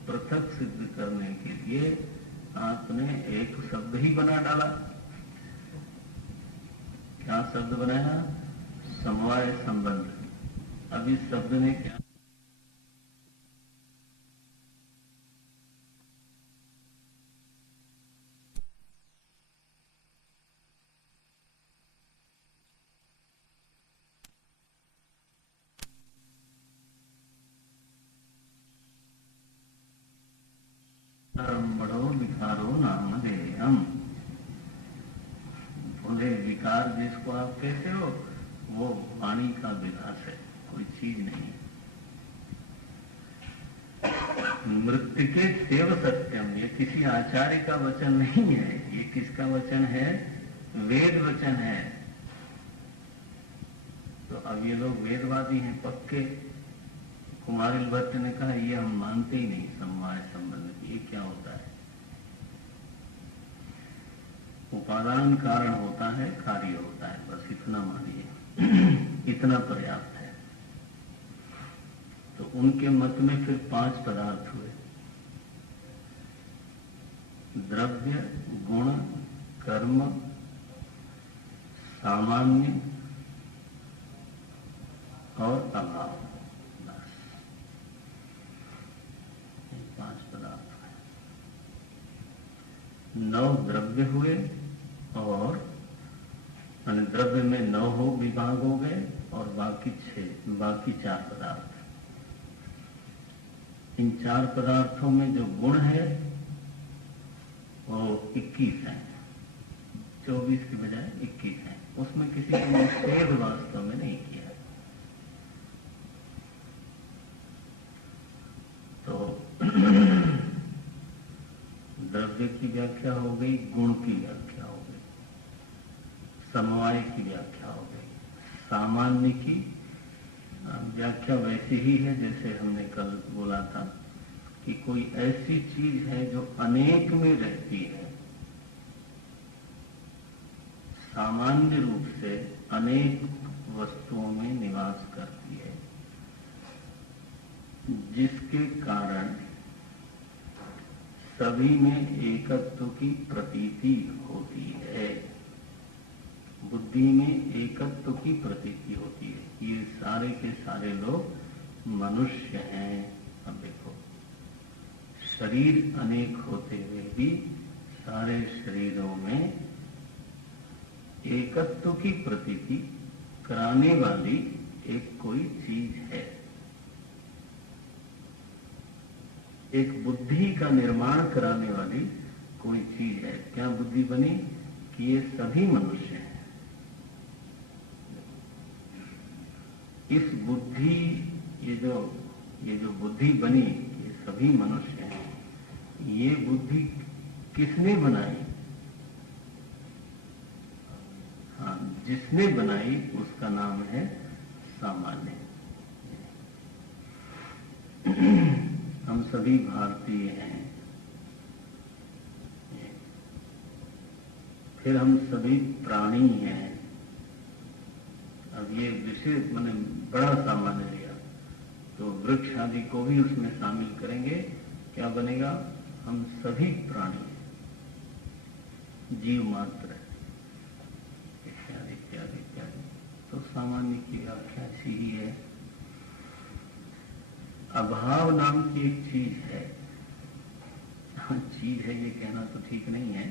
पृथक सिद्ध करने के लिए आपने एक शब्द ही बना डाला। क्या शब्द बनाया? समवाय संबंध। अब इस शब्द ने क्या बड़ो विकारो नाम देयम। बोले विकार जिसको आप कहते हो वो वाणी का विलास है, कोई चीज नहीं। मृत्तिके सेव सत्यम, ये किसी आचार्य का वचन नहीं है, ये किसका वचन है? वेद वचन है। तो अब ये लोग वेदवादी हैं पक्के। कुमारिल भट्ट ने कहा ये हम मानते ही नहीं समवाय संबंध, ये क्या होता है? उपादान कारण होता है, कार्य होता है, बस इतना मानिए। इतना पर्याप्त है। तो उनके मत में फिर 5 पदार्थ हुए: द्रव्य, गुण, कर्म, सामान्य और अभाव। बस 5 पदार्थ हुए। 9 द्रव्य हुए और द्रव्य में 9 विभाग हो गए और बाकी 4 पदार्थ। इन 4 पदार्थों में जो गुण है वो 21 है, 24 के बजाय 21 है। उसमें किसी को निषेध वास्तव में नहीं किया। तो द्रव्य की व्याख्या हो गई, गुण की व्याख्या हो गई, समवाय की व्याख्या हो गई, सामान्य की व्याख्या वैसी ही है जैसे हमने कल बोला था कि कोई ऐसी चीज है जो अनेक में रहती है, सामान्य रूप से अनेक वस्तुओं में निवास करती है, जिसके कारण सभी में एकत्व की प्रतीति होती है। बुद्धि में एकत्व की प्रतीति होती है। ये सारे के सारे लोग मनुष्य हैं। अब देखो, शरीर अनेक होते हुए भी सारे शरीरों में एकत्व की प्रतीति कराने वाली एक कोई चीज है, एक बुद्धि का निर्माण कराने वाली कोई चीज है। क्या बुद्धि बनी? कि ये सभी मनुष्य हैं। इस बुद्धि, ये जो बुद्धि बनी, ये सभी मनुष्य हैं। ये बुद्धि किसने बनाई? हाँ, जिसने बनाई उसका नाम है सामान्य। हम सभी भारतीय हैं, फिर हम सभी प्राणी हैं। अब ये विषय मैंने बड़ा सामान्य लिया, तो वृक्ष आदि को भी उसमें शामिल करेंगे, क्या बनेगा? हम सभी प्राणी हैं, जीव मात्र इत्यादि इत्यादि इत्यादि। तो सामान्य की व्याख्या ऐसी ही है। अभाव नाम की एक चीज है। हाँ, चीज है ये कहना तो ठीक नहीं है,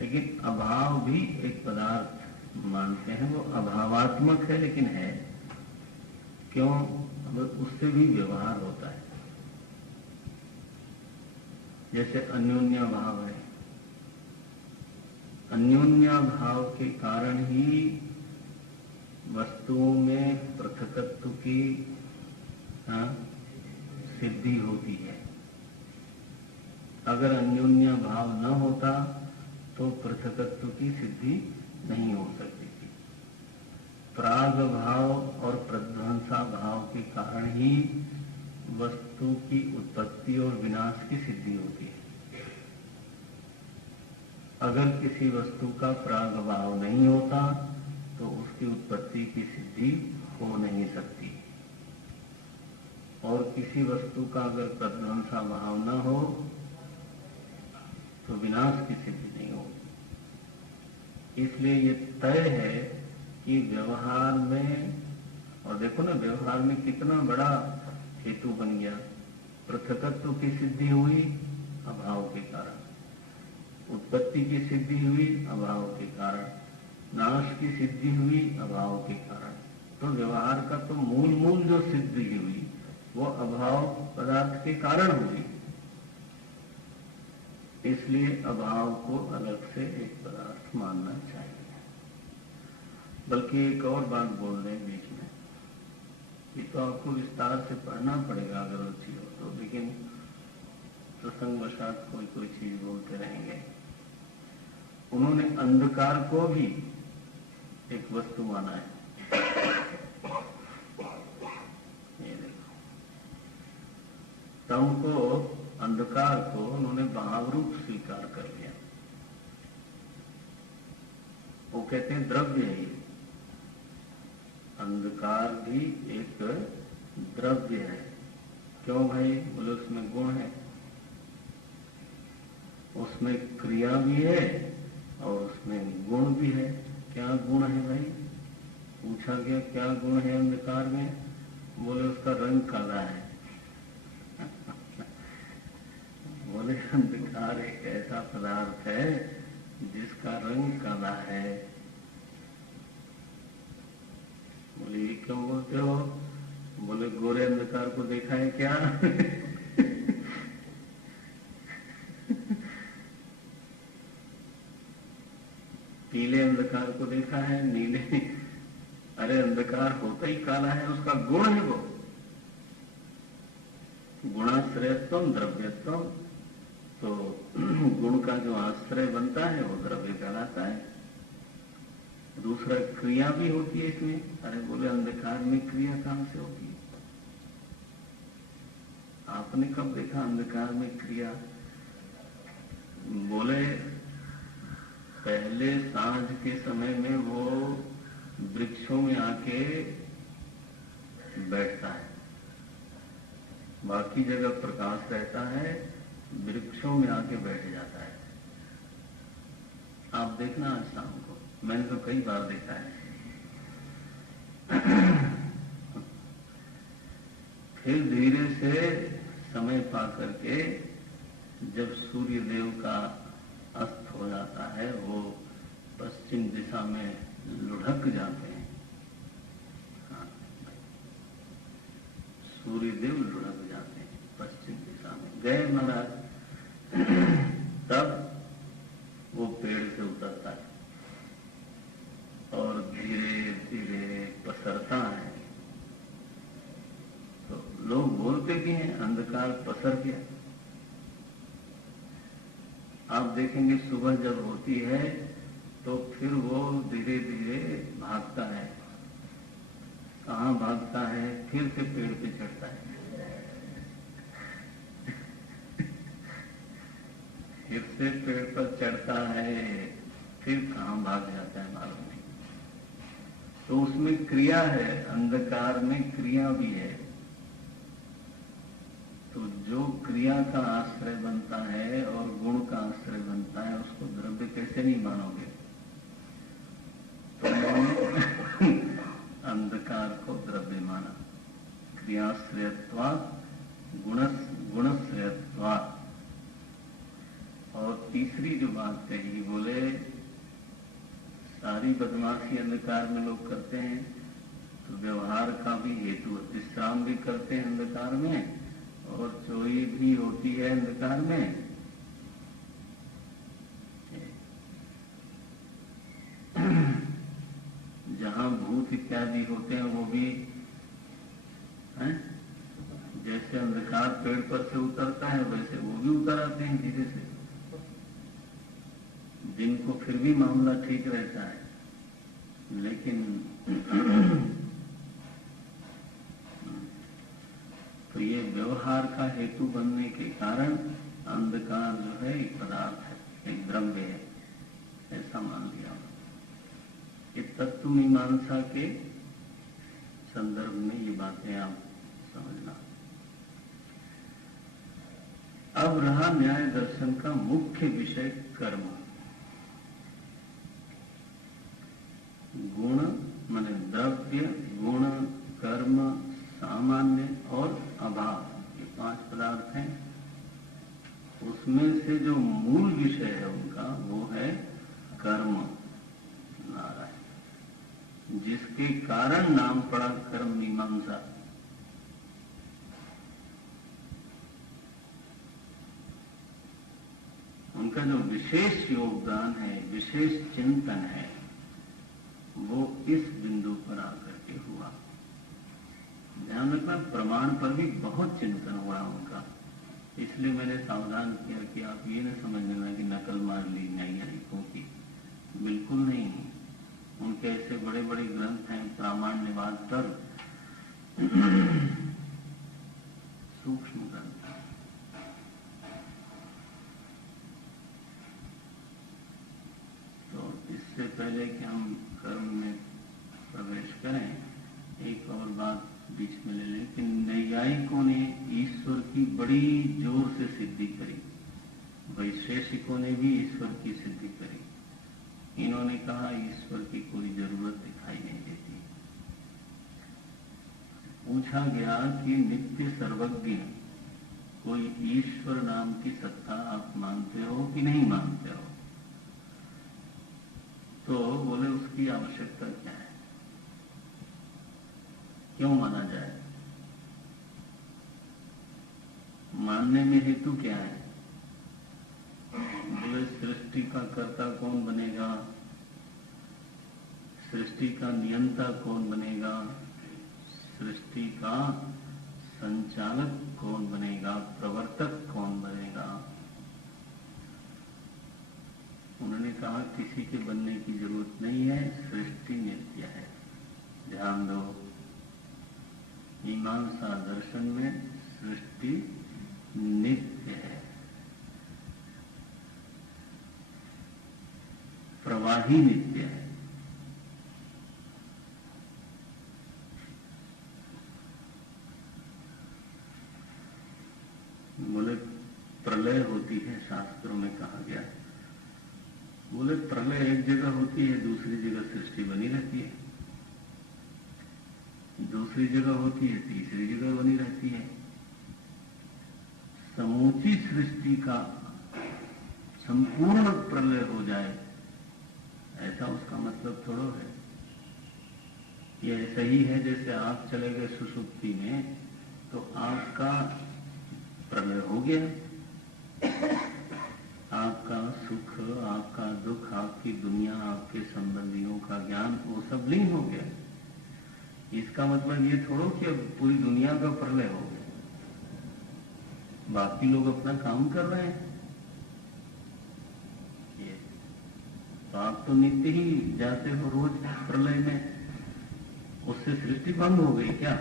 लेकिन अभाव भी एक पदार्थ मानते हैं। वो अभावात्मक है लेकिन है। क्यों? उससे भी व्यवहार होता है। जैसे अन्योन्य भाव है, अन्योन्य भाव के कारण ही वस्तुओं में पृथकत्व की सिद्धि होती है। अगर अन्योन्य भाव न होता तो पृथकत्व की सिद्धि नहीं हो सकती थी। प्राग भाव और प्रध्वंसा भाव के कारण ही वस्तु की उत्पत्ति और विनाश की सिद्धि होती है। अगर किसी वस्तु का प्राग भाव नहीं होता तो उसकी उत्पत्ति की सिद्धि हो नहीं सकती, और किसी वस्तु का अगर प्रध्वंसा भाव न हो तो विनाश की सिद्धि नहीं होगी। इसलिए ये तय है कि व्यवहार में, और देखो ना व्यवहार में कितना बड़ा हेतु बन गया। पृथकत्व की सिद्धि हुई अभाव के कारण, उत्पत्ति की सिद्धि हुई अभाव के कारण, नाश की सिद्धि हुई अभाव के कारण। तो व्यवहार का तो मूल जो सिद्धि हुई वो अभाव पदार्थ के कारण हुई। इसलिए अभाव को अलग से एक पदार्थ मानना चाहिए। बल्कि एक और बात बोल दें बीच में, ये तो आपको विस्तार से पढ़ना पड़ेगा अगर रुचि हो तो, लेकिन प्रसंगवशात कोई चीज बोलते रहेंगे। उन्होंने अंधकार को भी एक वस्तु माना है। ये देखो, तम को, अंधकार को उन्होंने भाव रूप स्वीकार कर लिया। वो कहते हैं द्रव्य है, अंधकार भी एक द्रव्य है। क्यों भाई? बोले उसमें गुण है, उसमें क्रिया भी है और उसमें गुण भी है। क्या गुण है भाई? पूछा गया क्या गुण है अंधकार में? बोले उसका रंग काला है। बोले अंधकार एक ऐसा पदार्थ है जिसका रंग काला है। बोले ये क्यों बोलते हो? बोले गोरे अंधकार को देखा है क्या? पीले अंधकार को देखा है? नीले? अरे अंधकार होता ही काला है, उसका गुण है वो। गुणाश्रयत्वम द्रव्यत्वम, तो गुण का जो आश्रय बनता है वो द्रव्य कहलाता है। दूसरा क्रिया भी होती है इसमें। अरे बोले अंधकार में क्रिया कहां से होती है? आपने कब देखा अंधकार में क्रिया? बोले पहले सांझ के समय में वो वृक्षों में आके बैठता है, बाकी जगह प्रकाश रहता है, वृक्षों में आके बैठ जाता है। आप देखना आज शाम को, मैंने तो कई बार देखा है। फिर धीरे से समय पा करके जब सूर्य देव का अस्त हो जाता है, वो पश्चिम दिशा में लुढ़क जाते हैं। हाँ, सूर्य देव लुढ़क जाते हैं पश्चिम दिशा में। गए महाराज, तब वो पेड़ से उतरता है और धीरे धीरे पसरता है। तो लोग बोलते भी हैं अंधकार पसर गया। आप देखेंगे सुबह जब होती है तो फिर वो धीरे धीरे भागता है। कहाँ भागता है? फिर से पेड़ पे चढ़ता है। फिर से पेड़ पर चढ़ता है, फिर कहाँ भाग जाता है मालूम नहीं। तो उसमें क्रिया है, अंधकार में क्रिया भी है। तो जो क्रिया का आश्रय बनता है और गुण का आश्रय बनता है, उसको द्रव्य कैसे नहीं मानोगे? तो अंधकार को द्रव्य माना। क्रियाश्रयत्वा गुणश्रयत्वा। और तीसरी जो बात कही, बोले सारी बदमाशी अंधकार में लोग करते हैं, तो व्यवहार का भी हेतु, विश्राम भी करते हैं अंधकार में और चोरी भी होती है अंधकार में। जहां भूत इत्यादि होते हैं वो भी हैं, जैसे अंधकार पेड़ पर से उतरता है वैसे वो भी उतर आते हैं धीरे से। दिन को फिर भी मामला ठीक रहता है, लेकिन तो ये व्यवहार का हेतु बनने के कारण अंधकार जो है एक पदार्थ है, एक द्रव्य है, ऐसा मान लिया। ये तत्व मीमांसा के संदर्भ में ये बातें आप समझना। अब रहा न्याय दर्शन का मुख्य विषय कर्म। गुण माने द्रव्य, गुण, कर्म, सामान्य और अभाव, ये 5 पदार्थ हैं। उसमें से जो मूल विषय है उनका वो है कर्म, नारायण, जिसके कारण नाम पड़ा कर्म मीमांसा। उनका जो विशेष योगदान है, विशेष चिंतन है, वो इस बिंदु पर आकर के हुआ। ध्यान रखना, प्रमाण पर भी बहुत चिंतन हुआ उनका। इसलिए मैंने सावधान किया कि आप ये न समझ लेना कि नकल मार ली नैयायिकों की, बिल्कुल नहीं। उनके ऐसे बड़े बड़े ग्रंथ हैं, प्रामाण्यवाद पर सूक्ष्म ग्रंथ। तो इससे पहले कि हम कर्म में प्रवेश करें, एक और बात बीच में ले लें कि नैयायिकों ने ईश्वर की बड़ी जोर से सिद्धि करी, वैशेषिकों ने भी ईश्वर की सिद्धि करी। इन्होंने कहा ईश्वर की कोई जरूरत दिखाई नहीं देती। पूछा गया कि नित्य सर्वज्ञ कोई ईश्वर नाम की सत्ता आप मानते हो कि नहीं मानते हो? तो बोले उसकी आवश्यकता क्या है, क्यों माना जाए, मानने में हेतु क्या है? बोले सृष्टि का कर्ता कौन बनेगा, सृष्टि का नियंता कौन बनेगा, सृष्टि का संचालक कौन बनेगा, प्रवर्तक कौन बनेगा? उन्होंने कहा किसी के बनने की जरूरत नहीं है, सृष्टि नित्य है। ध्यान दो, मीमांसा दर्शन में सृष्टि नित्य है, प्रवाही नित्य है। बोले प्रलय होती है, शास्त्रों में कहा गया। बोले प्रलय एक जगह होती है, दूसरी जगह सृष्टि बनी रहती है, दूसरी जगह होती है, तीसरी जगह बनी रहती है। समूची सृष्टि का संपूर्ण प्रलय हो जाए, ऐसा उसका मतलब थोड़ा है। ये ऐसा ही है जैसे आप चले गए सुषुप्ति में, तो आपका प्रलय हो गया, आपका सुख, आपका दुख, आपकी दुनिया, आपके संबंधियों का ज्ञान, वो सब लीन हो गया। इसका मतलब ये थोड़ो कि अब पूरी दुनिया का प्रलय हो गया, बाकी लोग अपना काम कर रहे हैं। ये तो आप तो नित्य ही जाते हो रोज प्रलय में, उससे सृष्टि भंग हो गई क्या?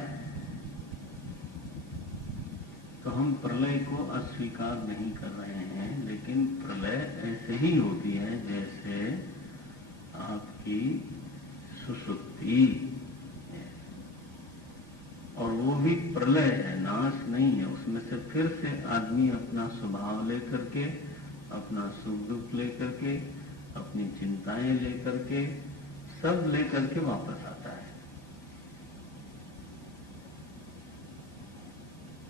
तो हम प्रलय को अस्वीकार नहीं कर रहे हैं, लेकिन प्रलय ऐसे ही होती है जैसे आपकी सुषुप्ति, और वो भी प्रलय है, नाश नहीं है। उसमें से फिर से आदमी अपना स्वभाव लेकर के, अपना सुख दुख लेकर के, अपनी चिंताएं लेकर के, सब लेकर के वापस आता है।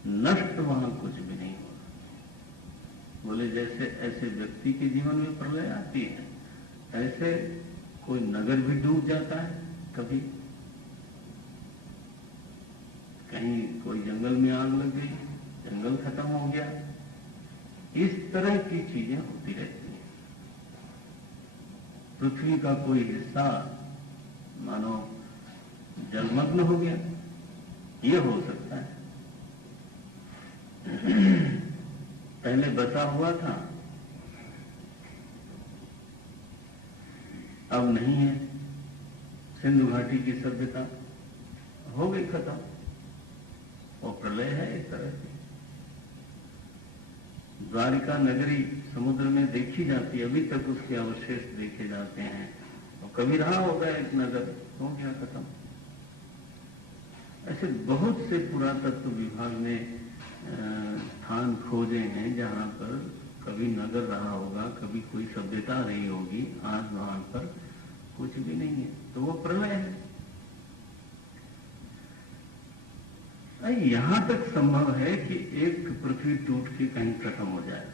नष्ट वहां कुछ भी नहीं होगा। बोले जैसे ऐसे व्यक्ति के जीवन में प्रलय आती है, ऐसे कोई नगर भी डूब जाता है कभी, कहीं कोई जंगल में आग लग गई, जंगल खत्म हो गया। इस तरह की चीजें होती रहती हैं। पृथ्वी का कोई हिस्सा मानो जलमग्न हो गया, ये हो सकता है। पहले बसा हुआ था, अब नहीं है। सिंधु घाटी की सभ्यता हो गई खत्म, और प्रलय है इस तरह से। द्वारिका नगरी समुद्र में देखी जाती है, अभी तक उसके अवशेष देखे जाते हैं। और कभी रहा होगा एक नगर, हो गया खत्म। ऐसे बहुत से पुरातत्व विभाग ने स्थान खोजे हैं जहां पर कभी नगर रहा होगा, कभी कोई सभ्यता रही होगी, आज वहां पर कुछ भी नहीं है, तो वो प्रलय है। यहां तक संभव है कि एक पृथ्वी टूट के कहीं खत्म हो जाए।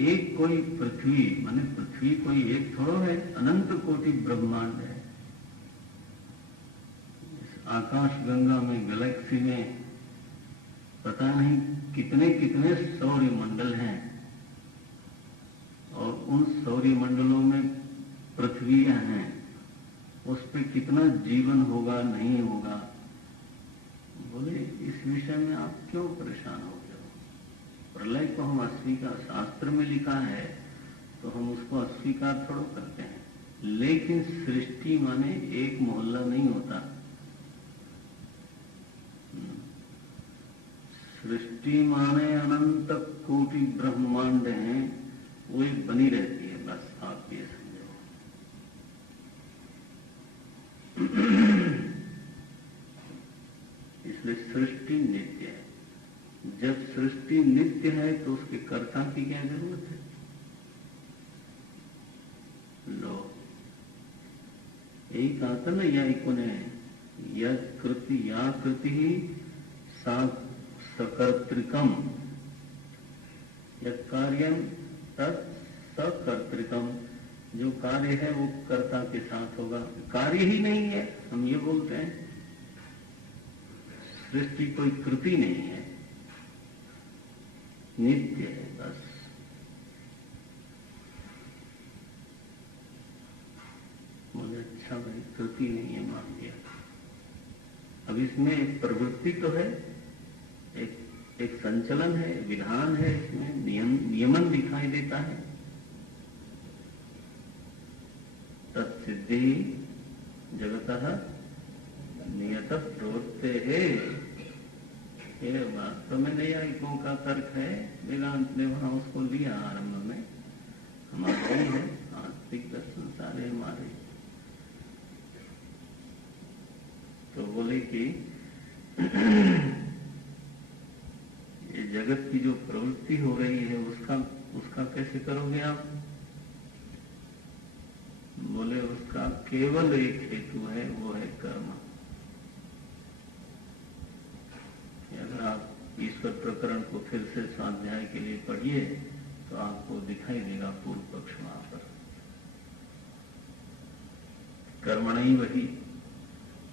एक कोई पृथ्वी, माने पृथ्वी कोई एक थोड़ा है, अनंत कोटि ब्रह्मांड है। इस आकाश गंगा में, गैलेक्सी में पता नहीं कितने कितने सौर्य मंडल हैं, और उन सौर्य मंडलों में पृथ्वियां हैं। उस पर कितना जीवन होगा, नहीं होगा। बोले इस विषय में आप क्यों परेशान हो गए? प्रलय को हम अस्वीकार, शास्त्र में लिखा है तो हम उसको अस्वीकार थोड़ा करते हैं। लेकिन सृष्टि माने एक मोहल्ला नहीं होता। सृष्टि माने अनंत कोटि ब्रह्मांड हैं, वो एक बनी रहती है, बस आप ये समझो। इसलिए सृष्टि नित्य है। जब सृष्टि नित्य है तो उसके कर्ता की क्या जरूरत है? लो, यही कहा था ना याइकों ने, यद कृति या कृति ही सा सकर्तृकम, यद कार्यम तत् सकर्तृकम। जो कार्य है वो कर्ता के साथ होगा। कार्य ही नहीं है, हम ये बोलते हैं। सृष्टि कोई कृति नहीं है, नित्य है बस। मुझे अच्छा भाई कृति नहीं है, मान लिया। अब इसमें एक प्रवृत्ति तो है, एक संचलन है, विधान है, इसमें नियमन दिखाई देता है। तत्सिद्धि जगतः नियत प्रवृत्ते है। ये वास्तव में नैयायिकों का तर्क है। वेदांत ने वहां उसको लिया आरंभ में, हमारा ही है। आस्तिक दर्शन सारे हमारे। तो बोले कि ये जगत की जो प्रवृत्ति हो रही है उसका कैसे करोगे आप? बोले उसका केवल एक हेतु है, वो है कर्म। अगर आप ईश्वर प्रकरण को फिर से स्वाध्याय के लिए पढ़िए तो आपको दिखाई देगा पूर्व पक्ष वहां पर। कर्मणैव ही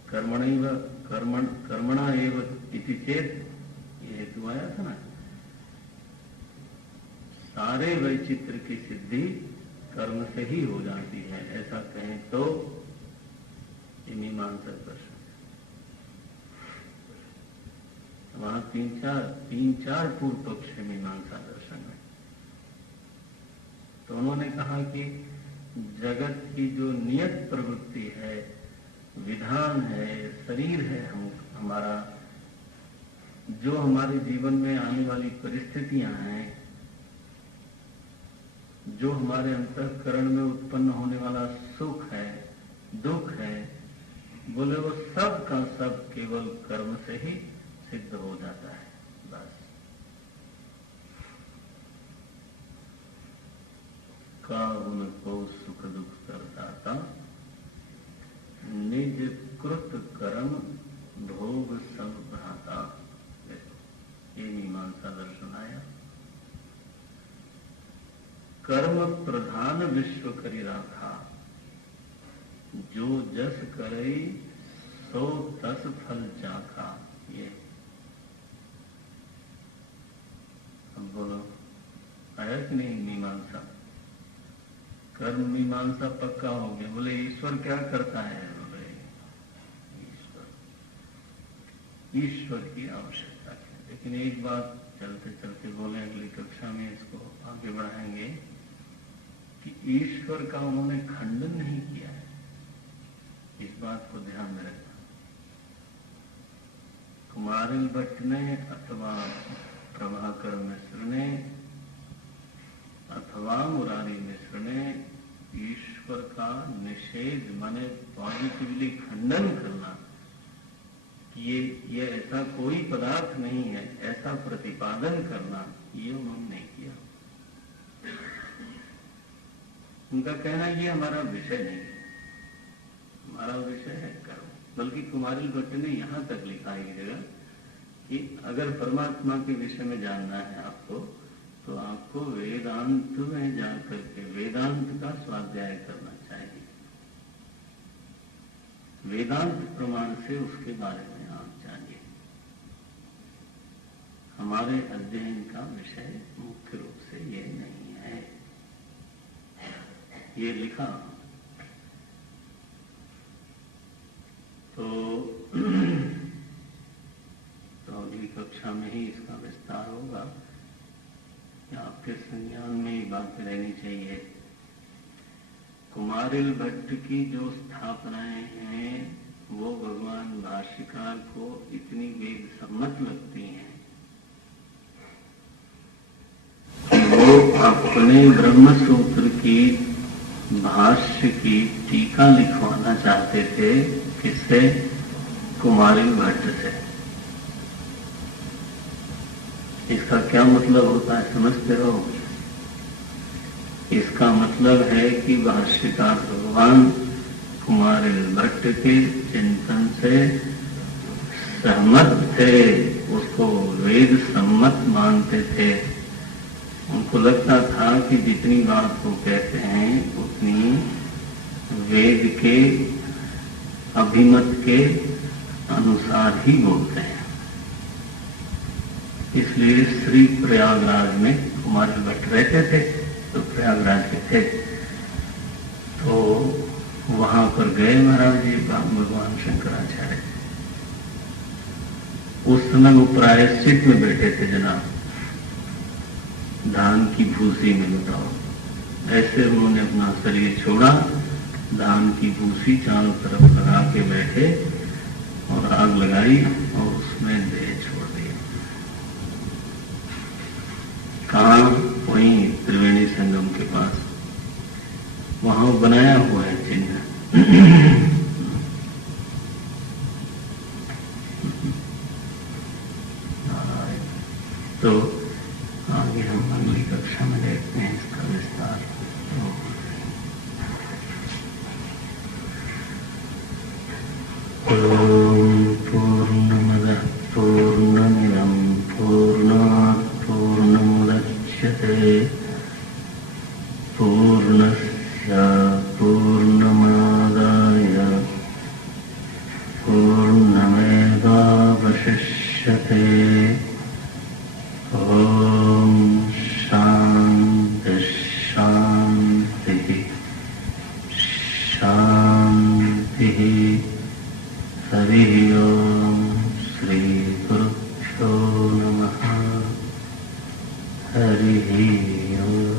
कर्मणा एव इति चेत, ये हेतु आया था ना। सारे वैचित्र की सिद्धि कर्म से ही हो जाती है, ऐसा कहें तो ये मीमांसा दर्शन। वहां तीन चार पूर्व पक्ष है मीमांसा दर्शन में। तो उन्होंने कहा कि जगत की जो नियत प्रवृत्ति है, विधान है, शरीर है हमारा, जो हमारे जीवन में आने वाली परिस्थितियां हैं, जो हमारे अंतःकरण में उत्पन्न होने वाला सुख है, दुख है, बोले वो सब का सब केवल कर्म से ही सिद्ध हो जाता है, बस। का उनको सुख दुख करदाता, निज कृत कर्म भोग सब भ्राता। ये मीमांसा दर्शन आया। कर्म प्रधान विश्व करी राखा, जो जस करई सो तस फल चाखा। ये अब बोलो आया कि नहीं मीमांसा? कर्म मीमांसा पक्का हो गया। बोले ईश्वर क्या करता है? बोले ईश्वर की आवश्यकता है। लेकिन एक बात चलते चलते बोले, अगली कक्षा में इसको आगे बढ़ाएंगे कि ईश्वर का उन्होंने खंडन नहीं किया है। इस बात को ध्यान में रखना। कुमारिल भट्ट ने अथवा प्रभाकर मिश्र ने अथवा मुरारी मिश्र ने ईश्वर का निषेध माने पॉजिटिवली खंडन करना कि ये ऐसा कोई पदार्थ नहीं है, ऐसा प्रतिपादन करना, ये उन्होंने नहीं किया। उनका कहना ये हमारा विषय नहीं है, हमारा विषय है कर्म। बल्कि कुमारिल भट्ट ने यहां तक लिखा एक जगह कि अगर परमात्मा के विषय में जानना है आपको, तो आपको वेदांत में जाकर के वेदांत का स्वाध्याय करना चाहिए। वेदांत प्रमाण से उसके बारे में आप जानिए। हमारे अध्ययन का विषय मुख्य रूप से ये नहीं है। ये लिखा तो अगली कक्षा में ही इसका विस्तार होगा। आपके संज्ञान में ये बात रहनी चाहिए। कुमारिल भट्ट की जो स्थापनाएं हैं वो भगवान भाष्यकार को इतनी वेद सम्मत लगती हैं कि वो अपने ब्रह्मसूत्र की भाष्य की टीका लिखवाना चाहते थे। किससे? कुमारिल भट्ट से। इसका क्या मतलब होता है समझते हो? इसका मतलब है कि भाष्यकार भगवान कुमारिल भट्ट के चिंतन से सहमत थे, उसको वेद सम्मत मानते थे। उनको लगता था कि जितनी बात वो कहते हैं उतनी वेद के अभिमत के अनुसार ही बोलते हैं। इसलिए श्री प्रयागराज में कुमारिल भट्ट रहते थे, तो प्रयागराज के थे, तो वहां पर गए महाराज जी भगवान शंकराचार्य। उस समय वो प्रायश्चित में बैठे थे जनाब, धान की भूसी में बताओ। ऐसे उन्होंने अपना शरीर छोड़ा, धान की भूसी चारों तरफ लगा के बैठे और आग लगाई और उसमें देह छोड़ दिया। कहाँ? वहीं त्रिवेणी संगम के पास, वहां बनाया हुआ है चिन्ह। तो आगे हम अगली कक्षा में देखते हैं इसका विस्तार। ओम पूर्णमदः पूर्णमिदं पूर्णात् पूर्णमुदच्यते पूर्णस्य पूर्णमादाय पूर्णमेवावशिष्यते। ओम शांति शांति शांति। हरि ओम श्री गुरुभ्यो नमः। हरि ओम।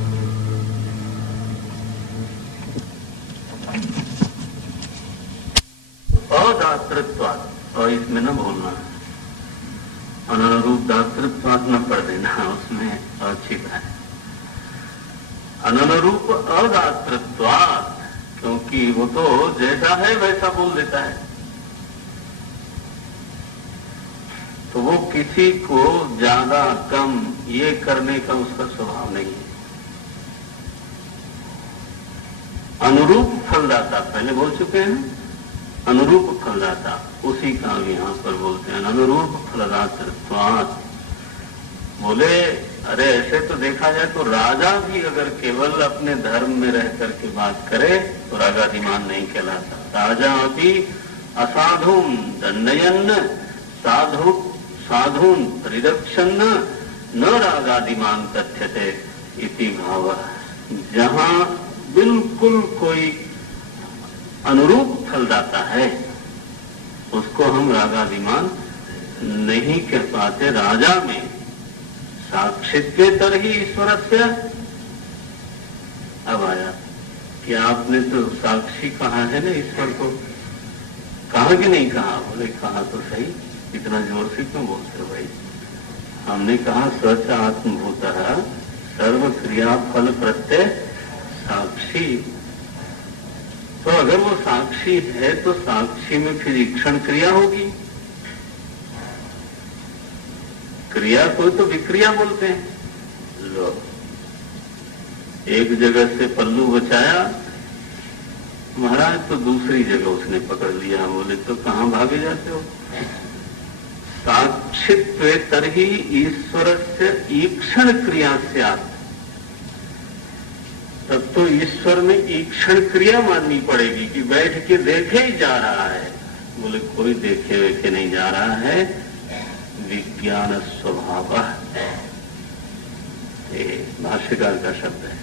अदातृत्वात्, और इसमें न बोलना, अनुरूप दातृत्वात् न पढ़ देना, उसमें अच्छी है। अनुरूप अदातृत्वात्, क्योंकि वो तो जैसा है वैसा बोल देता है, तो वो किसी को ज्यादा कम ये करने का उसका स्वभाव नहीं है। अनुरूप फलदाता पहले बोल चुके हैं, अनुरूप फलदाता, उसी का भी यहां पर बोलते हैं अनुरूप फलदातृत्वात्। बोले अरे ऐसे तो देखा जाए तो राजा भी अगर केवल अपने धर्म में रह करके बात करे तो रागादिमान नहीं कहलाता। राजा अभी असाधुन दंडयन साधुन परिरक्षण न रागादिमान कथ्यते इति भाव। जहां बिल्कुल कोई अनुरूप फल दाता है उसको हम रागादिमान नहीं कह पाते। राजा में साक्षित्वेतर ही ईश्वरस्य। अब आया कि आपने तो साक्षी कहा है ना ईश्वर को, कहा कि नहीं कहा? बोले कहा तो सही, इतना जोर से क्यों बोलते हो भाई? हमने कहा सच आत्मभूतः सर्व क्रिया फल प्रत्यय साक्षी। तो अगर वो साक्षी है तो साक्षी में फिर ईक्षण क्रिया होगी। क्रिया को तो विक्रिया बोलते हैं। लो, एक जगह से पल्लू बचाया महाराज तो दूसरी जगह उसने पकड़ लिया। बोले तो कहां भागे जाते हो? साक्षित्वे तरही ईश्वरस्य ईक्षण क्रिया स्यात्। तब तो ईश्वर में ईक्षण क्रिया माननी पड़ेगी कि बैठ के देखे ही जा रहा है। बोले कोई देखे वेखे नहीं जा रहा है, विज्ञान स्वभाव। ये भाष्यकार का शब्द है,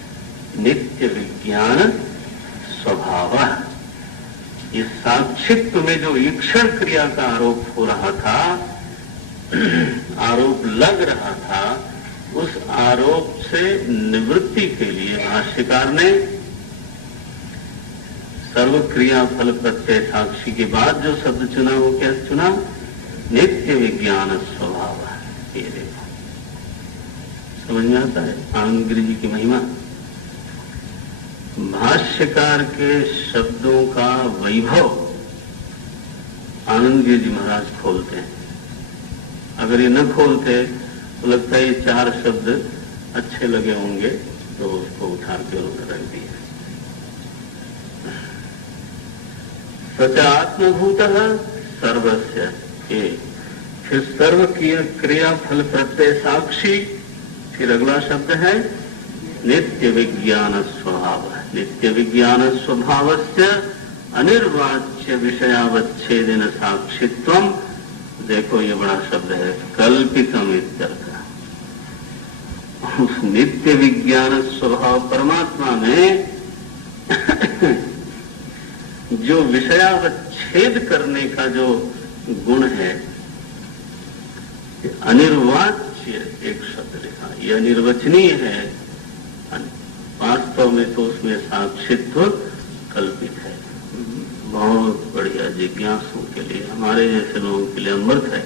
नित्य विज्ञान स्वभाव। इस साक्षित्व में जो ईक्षण क्रिया का आरोप हो रहा था, आरोप लग रहा था, उस आरोप से निवृत्ति के लिए भाष्यकार ने सर्व क्रिया फल प्रत्यय साक्षी के बाद जो शब्द चुना वो क्या चुना? नित्य विज्ञान स्वभाव। ये देखो समझ में आता है आनंद गिरि जी की महिमा। भाष्यकार के शब्दों का वैभव आनंद गिरि जी महाराज खोलते हैं। अगर ये न खोलते तो लगता है ये चार शब्द अच्छे लगे होंगे तो उसको उठा के उन्होंने रख दिया। सच आत्मभूतः सर्वस्य। फिर सर्व क्रिया फल प्रत्यय साक्षी। फिर अगला शब्द है नित्य विज्ञान स्वभाव। नित्य विज्ञान स्वभावस्य अनिर्वाच्य विषयावच्छेदेन साक्षित्वम। देखो ये बड़ा शब्द है, कल्पितम इत्यर्थ। उस नित्य विज्ञान स्वभाव परमात्मा में जो विषयावच्छेद करने का जो गुण है, अनिर्वाच्य एक शब्द लिखा, यह निर्वचनीय है। वास्तव में तो उसमें साक्षित्व कल्पित है। बहुत बढ़िया जिज्ञासुओं के लिए, हमारे जैसे लोगों के लिए अमृत है।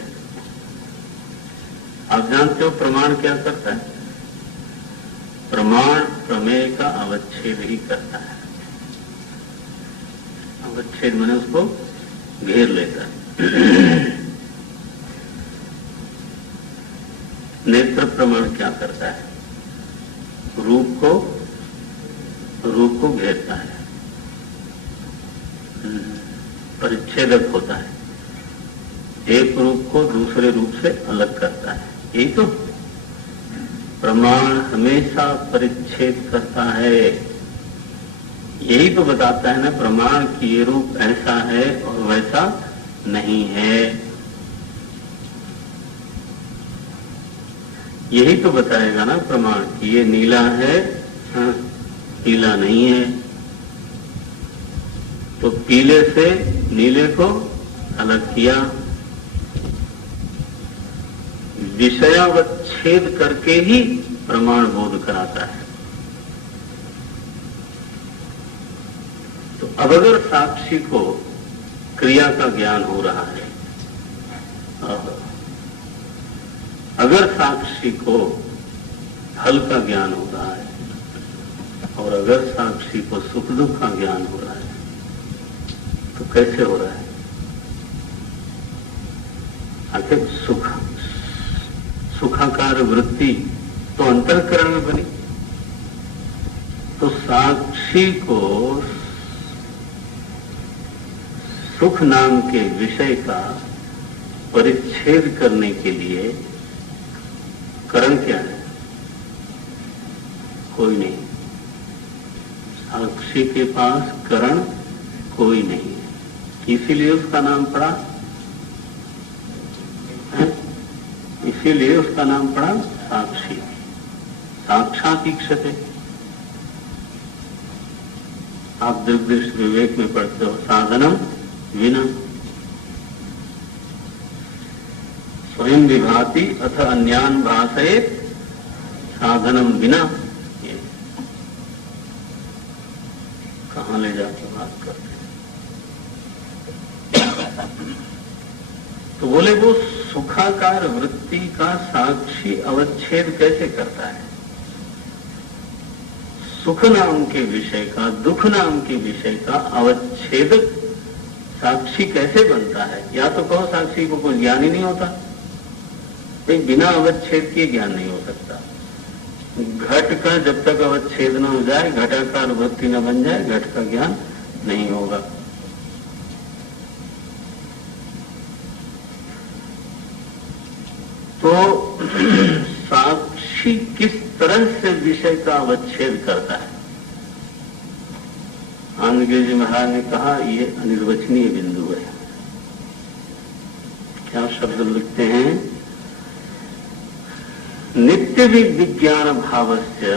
आप जानते हो प्रमाण क्या करता है? प्रमाण प्रमेय का अवच्छेद ही करता है। अवच्छेद मैंने उसको घेर लेता है। नेत्र प्रमाण क्या करता है? रूप को घेरता है, परिच्छेदक होता है, एक रूप को दूसरे रूप से अलग करता है। यही तो प्रमाण हमेशा परिच्छेद करता है। यही तो बताता है ना प्रमाण कि ये रूप ऐसा है और वैसा नहीं है। यही तो बताएगा ना प्रमाण कि ये नीला है, हाँ, पीला नहीं है। तो पीले से नीले को अलग किया, विषयावच्छेद करके ही प्रमाण बोध कराता है। तो अब अगर साक्षी को क्रिया का ज्ञान हो रहा है, अगर साक्षी को फल का ज्ञान हो रहा है, और अगर साक्षी को सुख दुख का ज्ञान हो रहा है, तो कैसे हो रहा है? आखिर सुखाकार वृत्ति तो अंतःकरण में बनी। तो साक्षी को सुख नाम के विषय का परिच्छेद करने के लिए कारण क्या है? कोई नहीं, साक्षी के पास करण कोई नहीं है, इसीलिए उसका नाम पड़ा है? इसीलिए उसका नाम पड़ा साक्षी, साक्षात ईक्षते। आप दृग्दृष्ट विवेक में पढ़ते हो, साधनम विना स्वयं विभाति अथ अन्यान भाषयेत साधनम बिना। ये कहां ले जाकर बात करते हैं? तो बोले वो सुखाकार वृत्ति का साक्षी अवच्छेद कैसे करता है? सुख नाम के विषय का, दुख नाम के विषय का अवच्छेदक साक्षी कैसे बनता है? या तो कहो साक्षी को कोई ज्ञान ही नहीं होता, बिना अवच्छेद के ज्ञान नहीं हो सकता। घट का जब तक अवच्छेद न हो जाए, घटाकार वृत्ति न बन जाए, घट का ज्ञान नहीं होगा। तो साक्षी किस तरह से विषय का अवच्छेद करता है? आनंदगिरी जी महाराज ने कहा ये अनिर्वचनीय बिंदु है। क्या शब्द लिखते हैं? नित्य विज्ञान भावस्य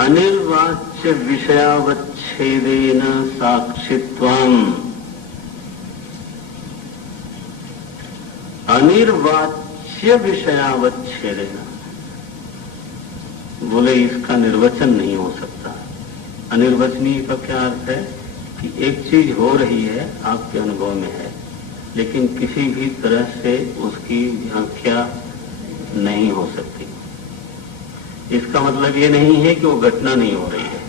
अनिर्वाच्य विषयावच्छेदेन साक्षित्वम्। अनिर्वाच्य विषयावच्छेदेन, बोले इसका निर्वचन नहीं हो सकता। अनिर्वचनीय का क्या अर्थ है कि एक चीज हो रही है, आपके अनुभव में है, लेकिन किसी भी तरह से उसकी व्याख्या नहीं हो सकती। इसका मतलब ये नहीं है कि वो घटना नहीं हो रही है।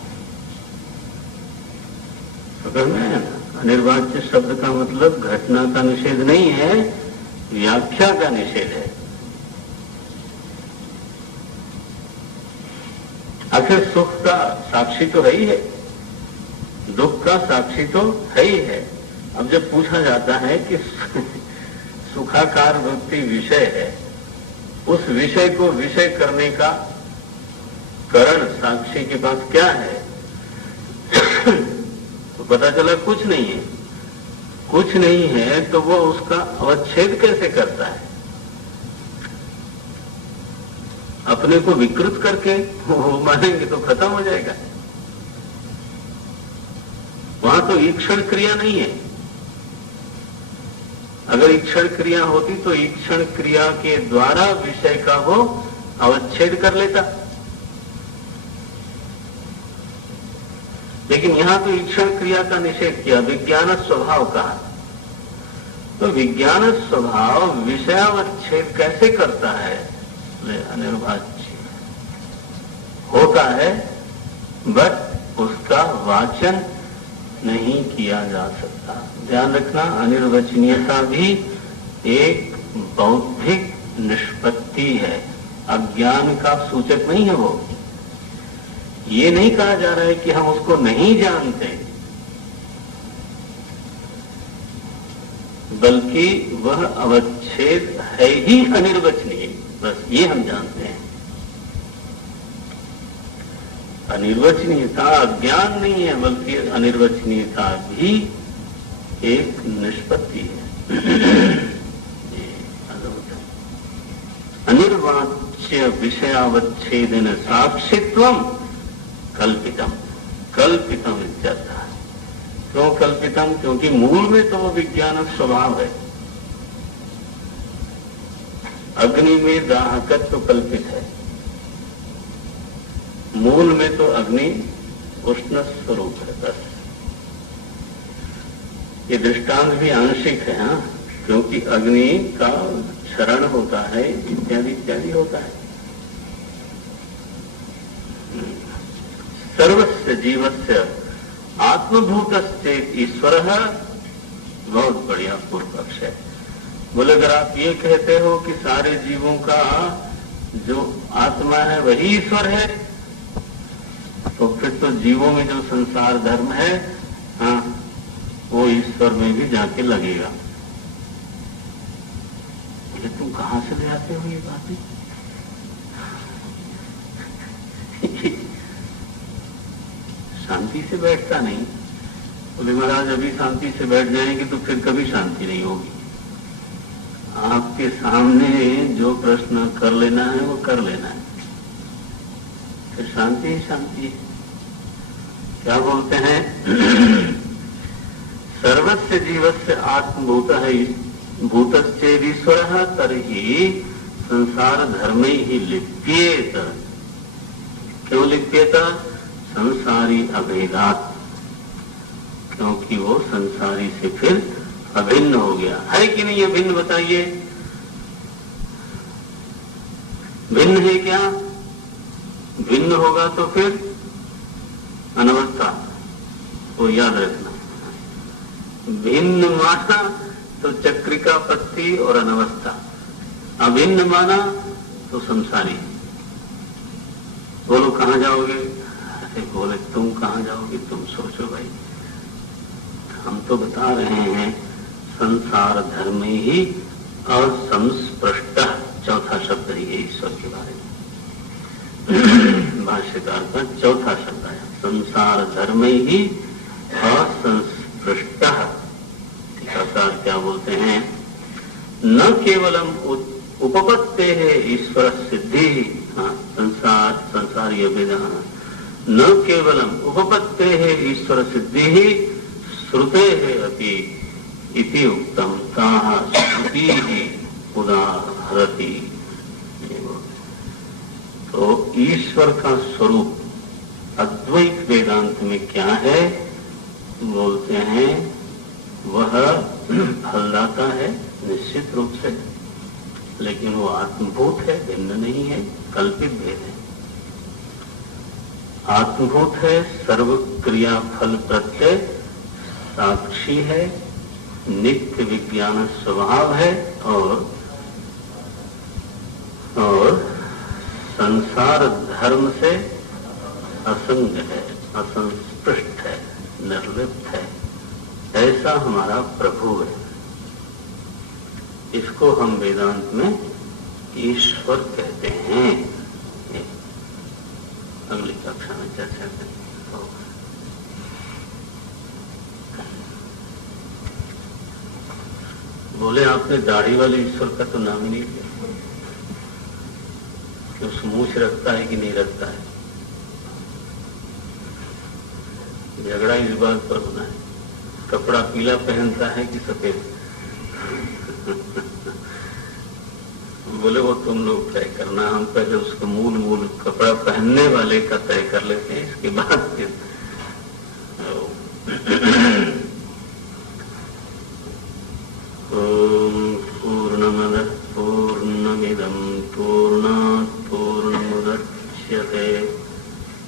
समझ में? अनिर्वाच्य शब्द का मतलब घटना का निषेध नहीं है, व्याख्या का निषेध है। आखिर सुख का साक्षी तो है ही है, दुख का साक्षी तो है ही है। अब जब पूछा जाता है कि सुखाकार वृत्ति विषय है, उस विषय को विषय करने का करण साक्षी के पास क्या है? तो पता चला कुछ नहीं है। कुछ नहीं है तो वो उसका अवच्छेद कैसे करता है? अपने को विकृत करके वो मानेंगे तो खत्म हो जाएगा। वहां तो ईक्षण क्रिया नहीं है। अगर ईक्षण क्रिया होती तो ईक्षण क्रिया के द्वारा विषय का वो अवच्छेद कर लेता, लेकिन यहां तो ईक्षण क्रिया का निषेध किया, विज्ञान स्वभाव कहा। तो विज्ञान स्वभाव विषयावच्छेद कैसे करता है? अनिर्वाच्य होता है, बट उसका वाचन नहीं किया जा सकता। ध्यान रखना, अनिर्वचनीयता भी एक बौद्धिक निष्पत्ति है, अज्ञान का सूचक नहीं है। वो ये नहीं कहा जा रहा है कि हम उसको नहीं जानते, बल्कि वह अवच्छेद है ही अनिर्वचनीय, बस ये हम जानते हैं। अनिर्वचनीयता अज्ञान नहीं है, बल्कि अनिर्वचनीयता भी एक निष्पत्ति है। अनिर्वाच्य विषयावच्छेदेन साक्षित्वम् कल्पितम। कल्पितम इत्यर्थः। क्यों कल्पितम? क्योंकि मूल में तो वो विज्ञान स्वभाव है। अग्नि में दाहकत्व तो कल्पित है, मूल में तो अग्नि उष्ण स्वरूप है। बस ये दृष्टांत भी आंशिक है, हाँ, क्योंकि अग्नि का क्षरण होता है, इत्यादि इत्यादि होता है। सर्वस्य जीवस्य आत्मभूतश्चेत् ईश्वरः, बहुत बढ़िया पूर्व पक्ष है। बोले अगर आप ये कहते हो कि सारे जीवों का जो आत्मा है वही ईश्वर है, तो फिर तो जीवों में जो संसार धर्म है, हाँ, वो ईश्वर में भी जाके लगेगा। ये तुम कहां से ले आते हो ये बातें? शांति से बैठता नहीं। बोले महाराज अभी शांति से बैठ जाएंगे तो फिर कभी शांति नहीं होगी। आपके सामने जो प्रश्न कर लेना है वो कर लेना है, फिर शांति ही शांति है। क्या बोलते हैं? सर्वस्य जीवस्य आत्मभूत है भूतश्चेदीश्वर तर्हि संसार धर्म ही लिप्येत। क्यों लिप्येत? संसारी अभेदात, क्योंकि वो संसारी से फिर अभिन्न हो गया है कि नहीं? अभिन्न बताइए, भिन्न है क्या? भिन्न होगा तो फिर अनवस्था, वो याद रखना। भिन्न माना तो चक्रिका पत्ती और अनवस्था, अभिन्न माना तो संसारी। बोलो कहां जाओगे? अरे बोले तुम कहां जाओगे, तुम सोचो भाई। हम तो बता रहे हैं संसार धर्म ही असंस्पृष्ट, चौथा शब्द है ये ईश्वर के बारे में। भाष्यकार का चौथा शब्द है संसार धर्म ही असंस्पृष्ट। टीकाकार क्या बोलते हैं? न केवलम उपपत्ते है ईश्वर सिद्धि, संसारी अभेदा, न केवलम उपपत्ते है ईश्वर सिद्धि ही श्रुते है अपि इति उक्तम ताः श्रुति ही उदाहरति। तो ईश्वर का स्वरूप अद्वैत वेदांत में क्या है? बोलते हैं वह फलदाता है निश्चित रूप से, लेकिन वो आत्मभूत है, भिन्न नहीं है, कल्पित भेद है। आत्मभूत है, सर्व क्रिया फल प्रत्यय साक्षी है, नित्य विज्ञान स्वभाव है और संसार धर्म से असंग है, असंस्पृष्ट है, निर्लिप्त है। ऐसा हमारा प्रभु है। इसको हम वेदांत में ईश्वर कहते हैं। अगली कक्षा में चर्चा करेंगे। बोले आपने दाढ़ी वाले ईश्वर का तो नाम ही नहीं लिया, कि उस मूछ रखता है कि नहीं रखता है। झगड़ा इस बात पर होना है, कपड़ा पीला पहनता है कि सफेद। बोले वो तुम लोग तय करना, हम पहले उसका मूल कपड़ा पहनने वाले का तय कर लेते हैं, इसके बाद फिर पूर्णमदः पूर्णमिदं पूर्णात् पूर्णमुदच्यते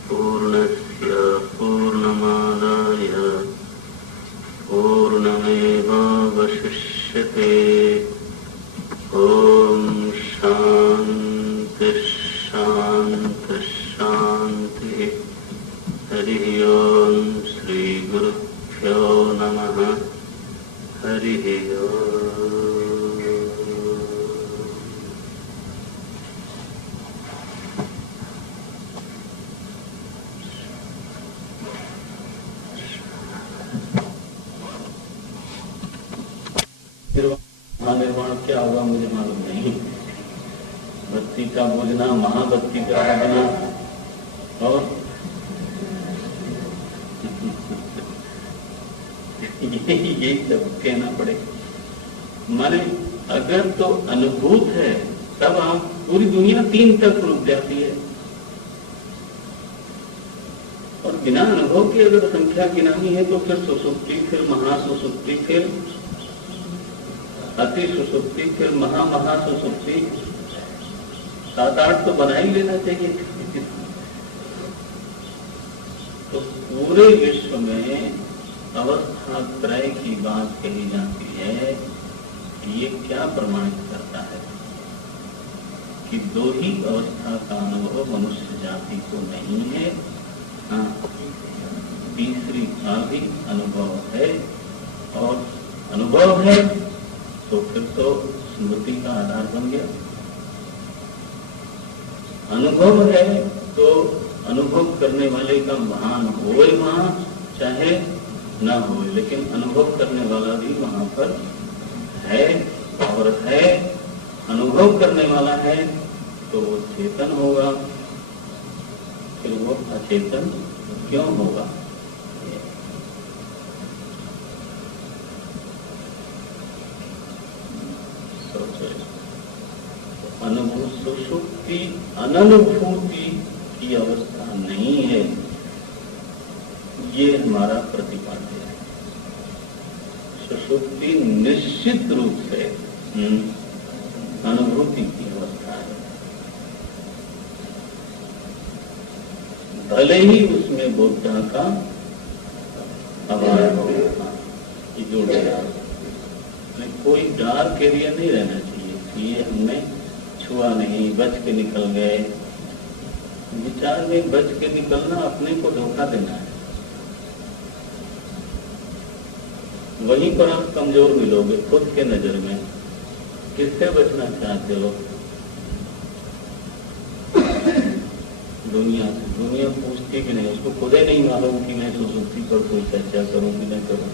पूर्णस्य पूर्णमादाय पूर्णमेवावशिष्यते। ओम शांति शांति शांति। हरि ओम श्री गुरुभ्यो नमः। हरि ओम। महानिर्वाण क्या होगा मुझे मालूम नहीं। बत्ती का बुझना, महाबत्ती का बुझना और यही सब कहना पड़ेगा। माने अगर तो अनुभूत है तब आप पूरी दुनिया 3 तक रुक जाती है, और बिना अनुभव की अगर संख्या गिनानी है तो फिर सुसुप्ति, फिर महासुसुप्ति, फिर अति सुसुप्ति, फिर महासुसुप्ति, 7-8 तो बना ही लेना चाहिए। तो पूरे विश्व में अवस्था त्रय की बात कही जाती है। ये क्या प्रमाणित करता है कि 2 ही अवस्था का अनुभव मनुष्य जाति को नहीं है। हाँ, तीसरी का भी अनुभव है, और अनुभव है तो फिर तो स्मृति का आधार बन गया। अनुभव है तो अनुभव करने वाले का भान हो ही वहां, चाहे ना हो, लेकिन अनुभव करने वाला भी वहां पर है, और है, अनुभव करने वाला है तो वो चेतन होगा, फिर वो अचेतन क्यों होगा? सोचो। सुषुप्ति अननुभूति की अवस्था नहीं है, ये हमारा प्रतिपाद्य है। सुषुप्ति निश्चित रूप से अनुभूति की अवस्था है, भले ही उसमें बुद्धा का अभाव हो, जो डर, कोई डार्क एरिया नहीं रहना चाहिए। ये हमने छुआ नहीं, बच के निकल गए। विचार में बच के निकलना अपने को धोखा देना है, वहीं पर आप कमजोर मिलोगे खुद के नजर में। किससे बचना चाहते हो? दुनिया से। दुनिया पूछती भी नहीं, उसको खुद ही नहीं मालूम कि मैं सुसुप्ति पर कोई चर्चा करूं कि नहीं करूं।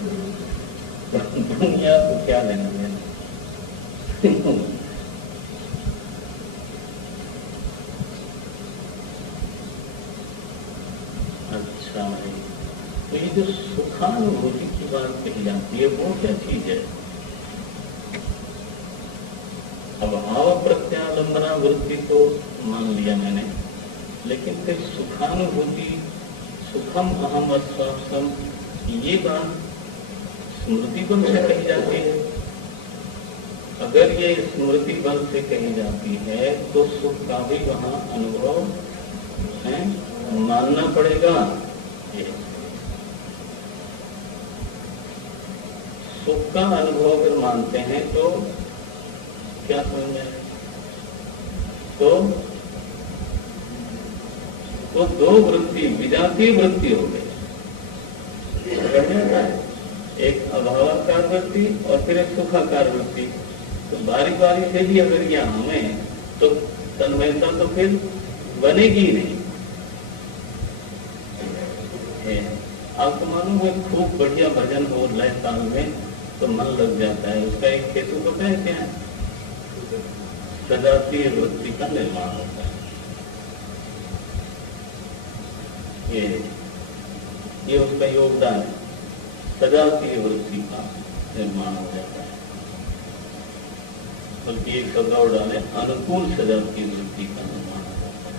दुनिया को क्या लेना देना। अच्छा है, तो ये जो सुखानुभूति की बात कही जाती है वो क्या चीज है? अभाव प्रत्यालंबना वृत्ति तो मान लिया मैंने, लेकिन फिर सुखानुभूति, सुखम अहम अस्वापसम, ये बात स्मृति बल से कही जाती है। अगर ये स्मृति बल से कही जाती है तो सुख का भी वहां अनुभव है, मानना पड़ेगा। ये सुख का अनुभव अगर मानते हैं तो क्या समझ आए? तो दो वृत्ति, विजातीय वृत्ति हो गई। एक अभावाकार वृत्ति और फिर एक सुखाकार वृत्ति। तो बारी बारी से भी अगर यह हमें, तो तन्मयता तो फिर बनेगी ही नहीं। आपको मालूम है, खूब बढ़िया भजन हो लय ताल में तो मन लग जाता है। उसका एक हेतु पता है क्या है? सजातीय वृत्ति का निर्माण होता है। ये उसका योगदान है, सजातीय वृत्ति का निर्माण हो जाता है। बल्कि एक शब्द और डाले, अनुकूल सजातीय वृत्ति का निर्माण हो जाता है।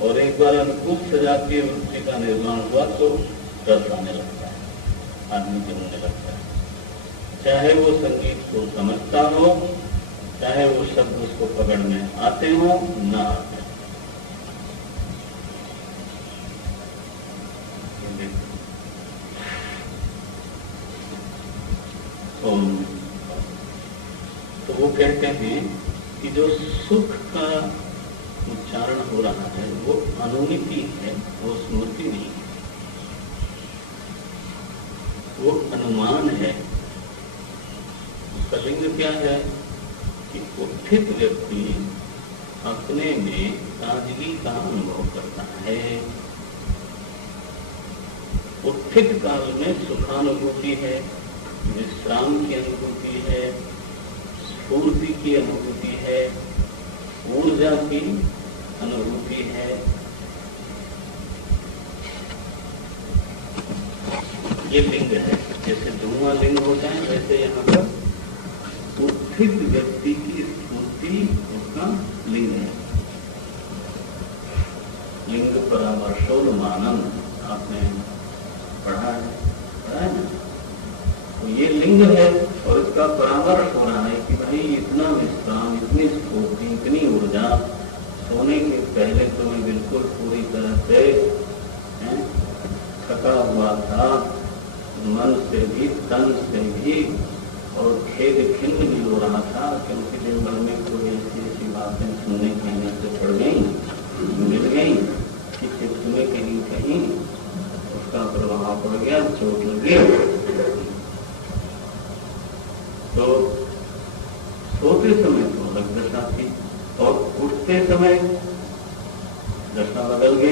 और एक बार अनुकूल सजातीय वृत्ति का निर्माण हुआ तो रस आने लगता है, आदमी जमने लगता है। चाहे वो संगीत को समझता हो, चाहे वो शब्द उसको पकड़ में आते हो ना आते। तो वो कहते हैं कि जो सुख का उच्चारण हो रहा है वो अनुमिति है, वो स्मृति नहीं है, वो अनुमान है। उसका लिंग क्या है कि उत्थित व्यक्ति अपने में ताजगी का अनुभव करता है। उत्थित काल में सुखानुभूति है, विश्राम की अनुभूति है, स्फूर्ति की अनुभूति है, ऊर्जा की अनुभूति है। ये लिंग है। जैसे धुआं लिंग होता है वैसे यहाँ पर उत्थित व्यक्ति की स्फूर्ति उसका लिंग है। लिंग परामर्शोन्मानम आपने पढ़ा है ना? तो ये लिंग है और इसका परामर्श हो रहा है कि भाई इतना विश्राम, इतनी स्फूर्ति, इतनी ऊर्जा, सोने के पहले तो मैं बिल्कुल पूरी तरह से थका हुआ था, मन से भी तन से भी, और खेद खिन्न भी हो रहा था, क्योंकि दिन भर में कोई ऐसी ऐसी बातें सुनने कहने से पड़ गई, मिल गई कि चित्त में कहीं कहीं उसका प्रभाव पड़ गया, चोट लग गई। तो सोते समय तो अलग दशा थी और उठते समय दशा बदल गई।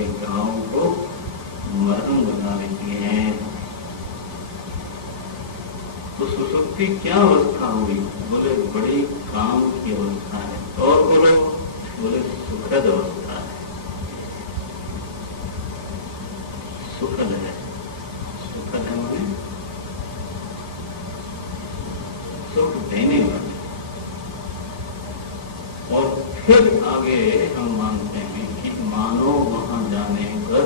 सारे गांव को मरण बना देती है। तो सुसुप्ति क्या अवस्था हुई? बोले बड़ी काम की अवस्था है। और बोले सुखद अवस्था है, सुखद है। सुखद है माने सुख देने वाली। और फिर आगे हम मानते हैं कि मानो वहां जाने पर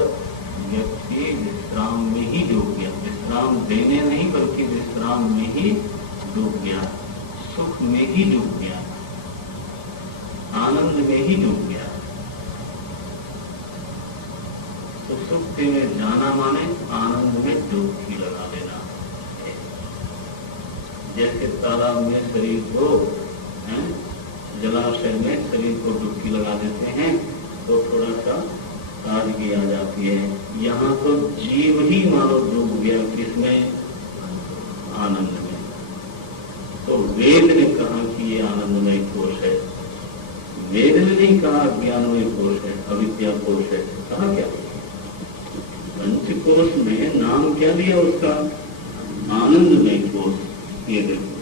व्यक्ति विश्राम में ही डूब गया। विश्राम देने नहीं बल्कि विश्राम में ही डूब गया, सुख में ही डूब गया, आनंद में ही डूब गया। तो सुक्ति में जाना माने आनंद में डुबकी लगा लेना। जैसे तालाब में शरीर को, जलाशय में शरीर को डुबकी लगा देते हैं तो थोड़ा सा ताजगी आ जाती है। यहाँ तो जीव ही मानो डूब गया किसमें? आनंद में। तो वेद ने कहा कि ये आनंदमय कोश है। वेद ने नहीं कहा ज्ञानमय कोश है, अविद्या कोश है। कहा क्या? पंचकोश में नाम क्या दिया उसका? आनंदमय कोश। ये देखो,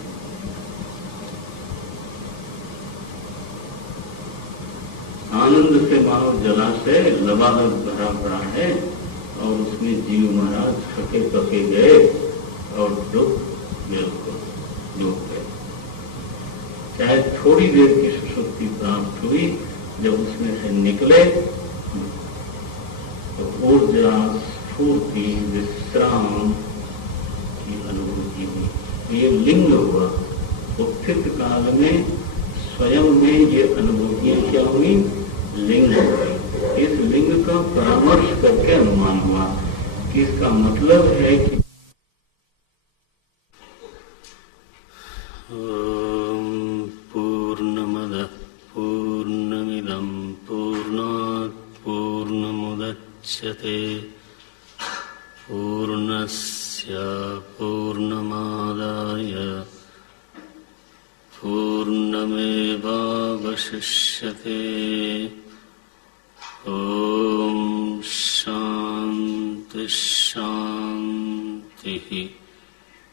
आनंद से मानो जलाशय लबालब भरा पड़ा है और उसमें जीव महाराज थके पके गए और डूब गए। चाहे थोड़ी देर की सुषुप्ति प्राप्त हुई, जब उसमें से निकले तो ऊर्जा, स्फूर्ति, विश्राम की अनुभूति हुई। ये लिंग हुआ। उत्थित काल में स्वयं में ये अनुभूतियां क्या हुई? लिंग हो गई। इस लिंग का परामर्श करके अनुमान हुआ कि इसका मतलब है कि पूर्णमदः पूर्णमिदं पूर्णात् पूर्णमुदच्यते पूर्णस्य पूर्णमादाय पूर्णमेवावशिष्यते। ओम शांति शांति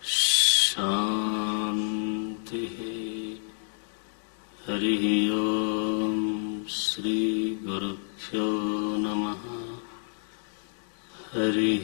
शांति। हरि ओम। श्री गुरुभ्यो नमः। हरि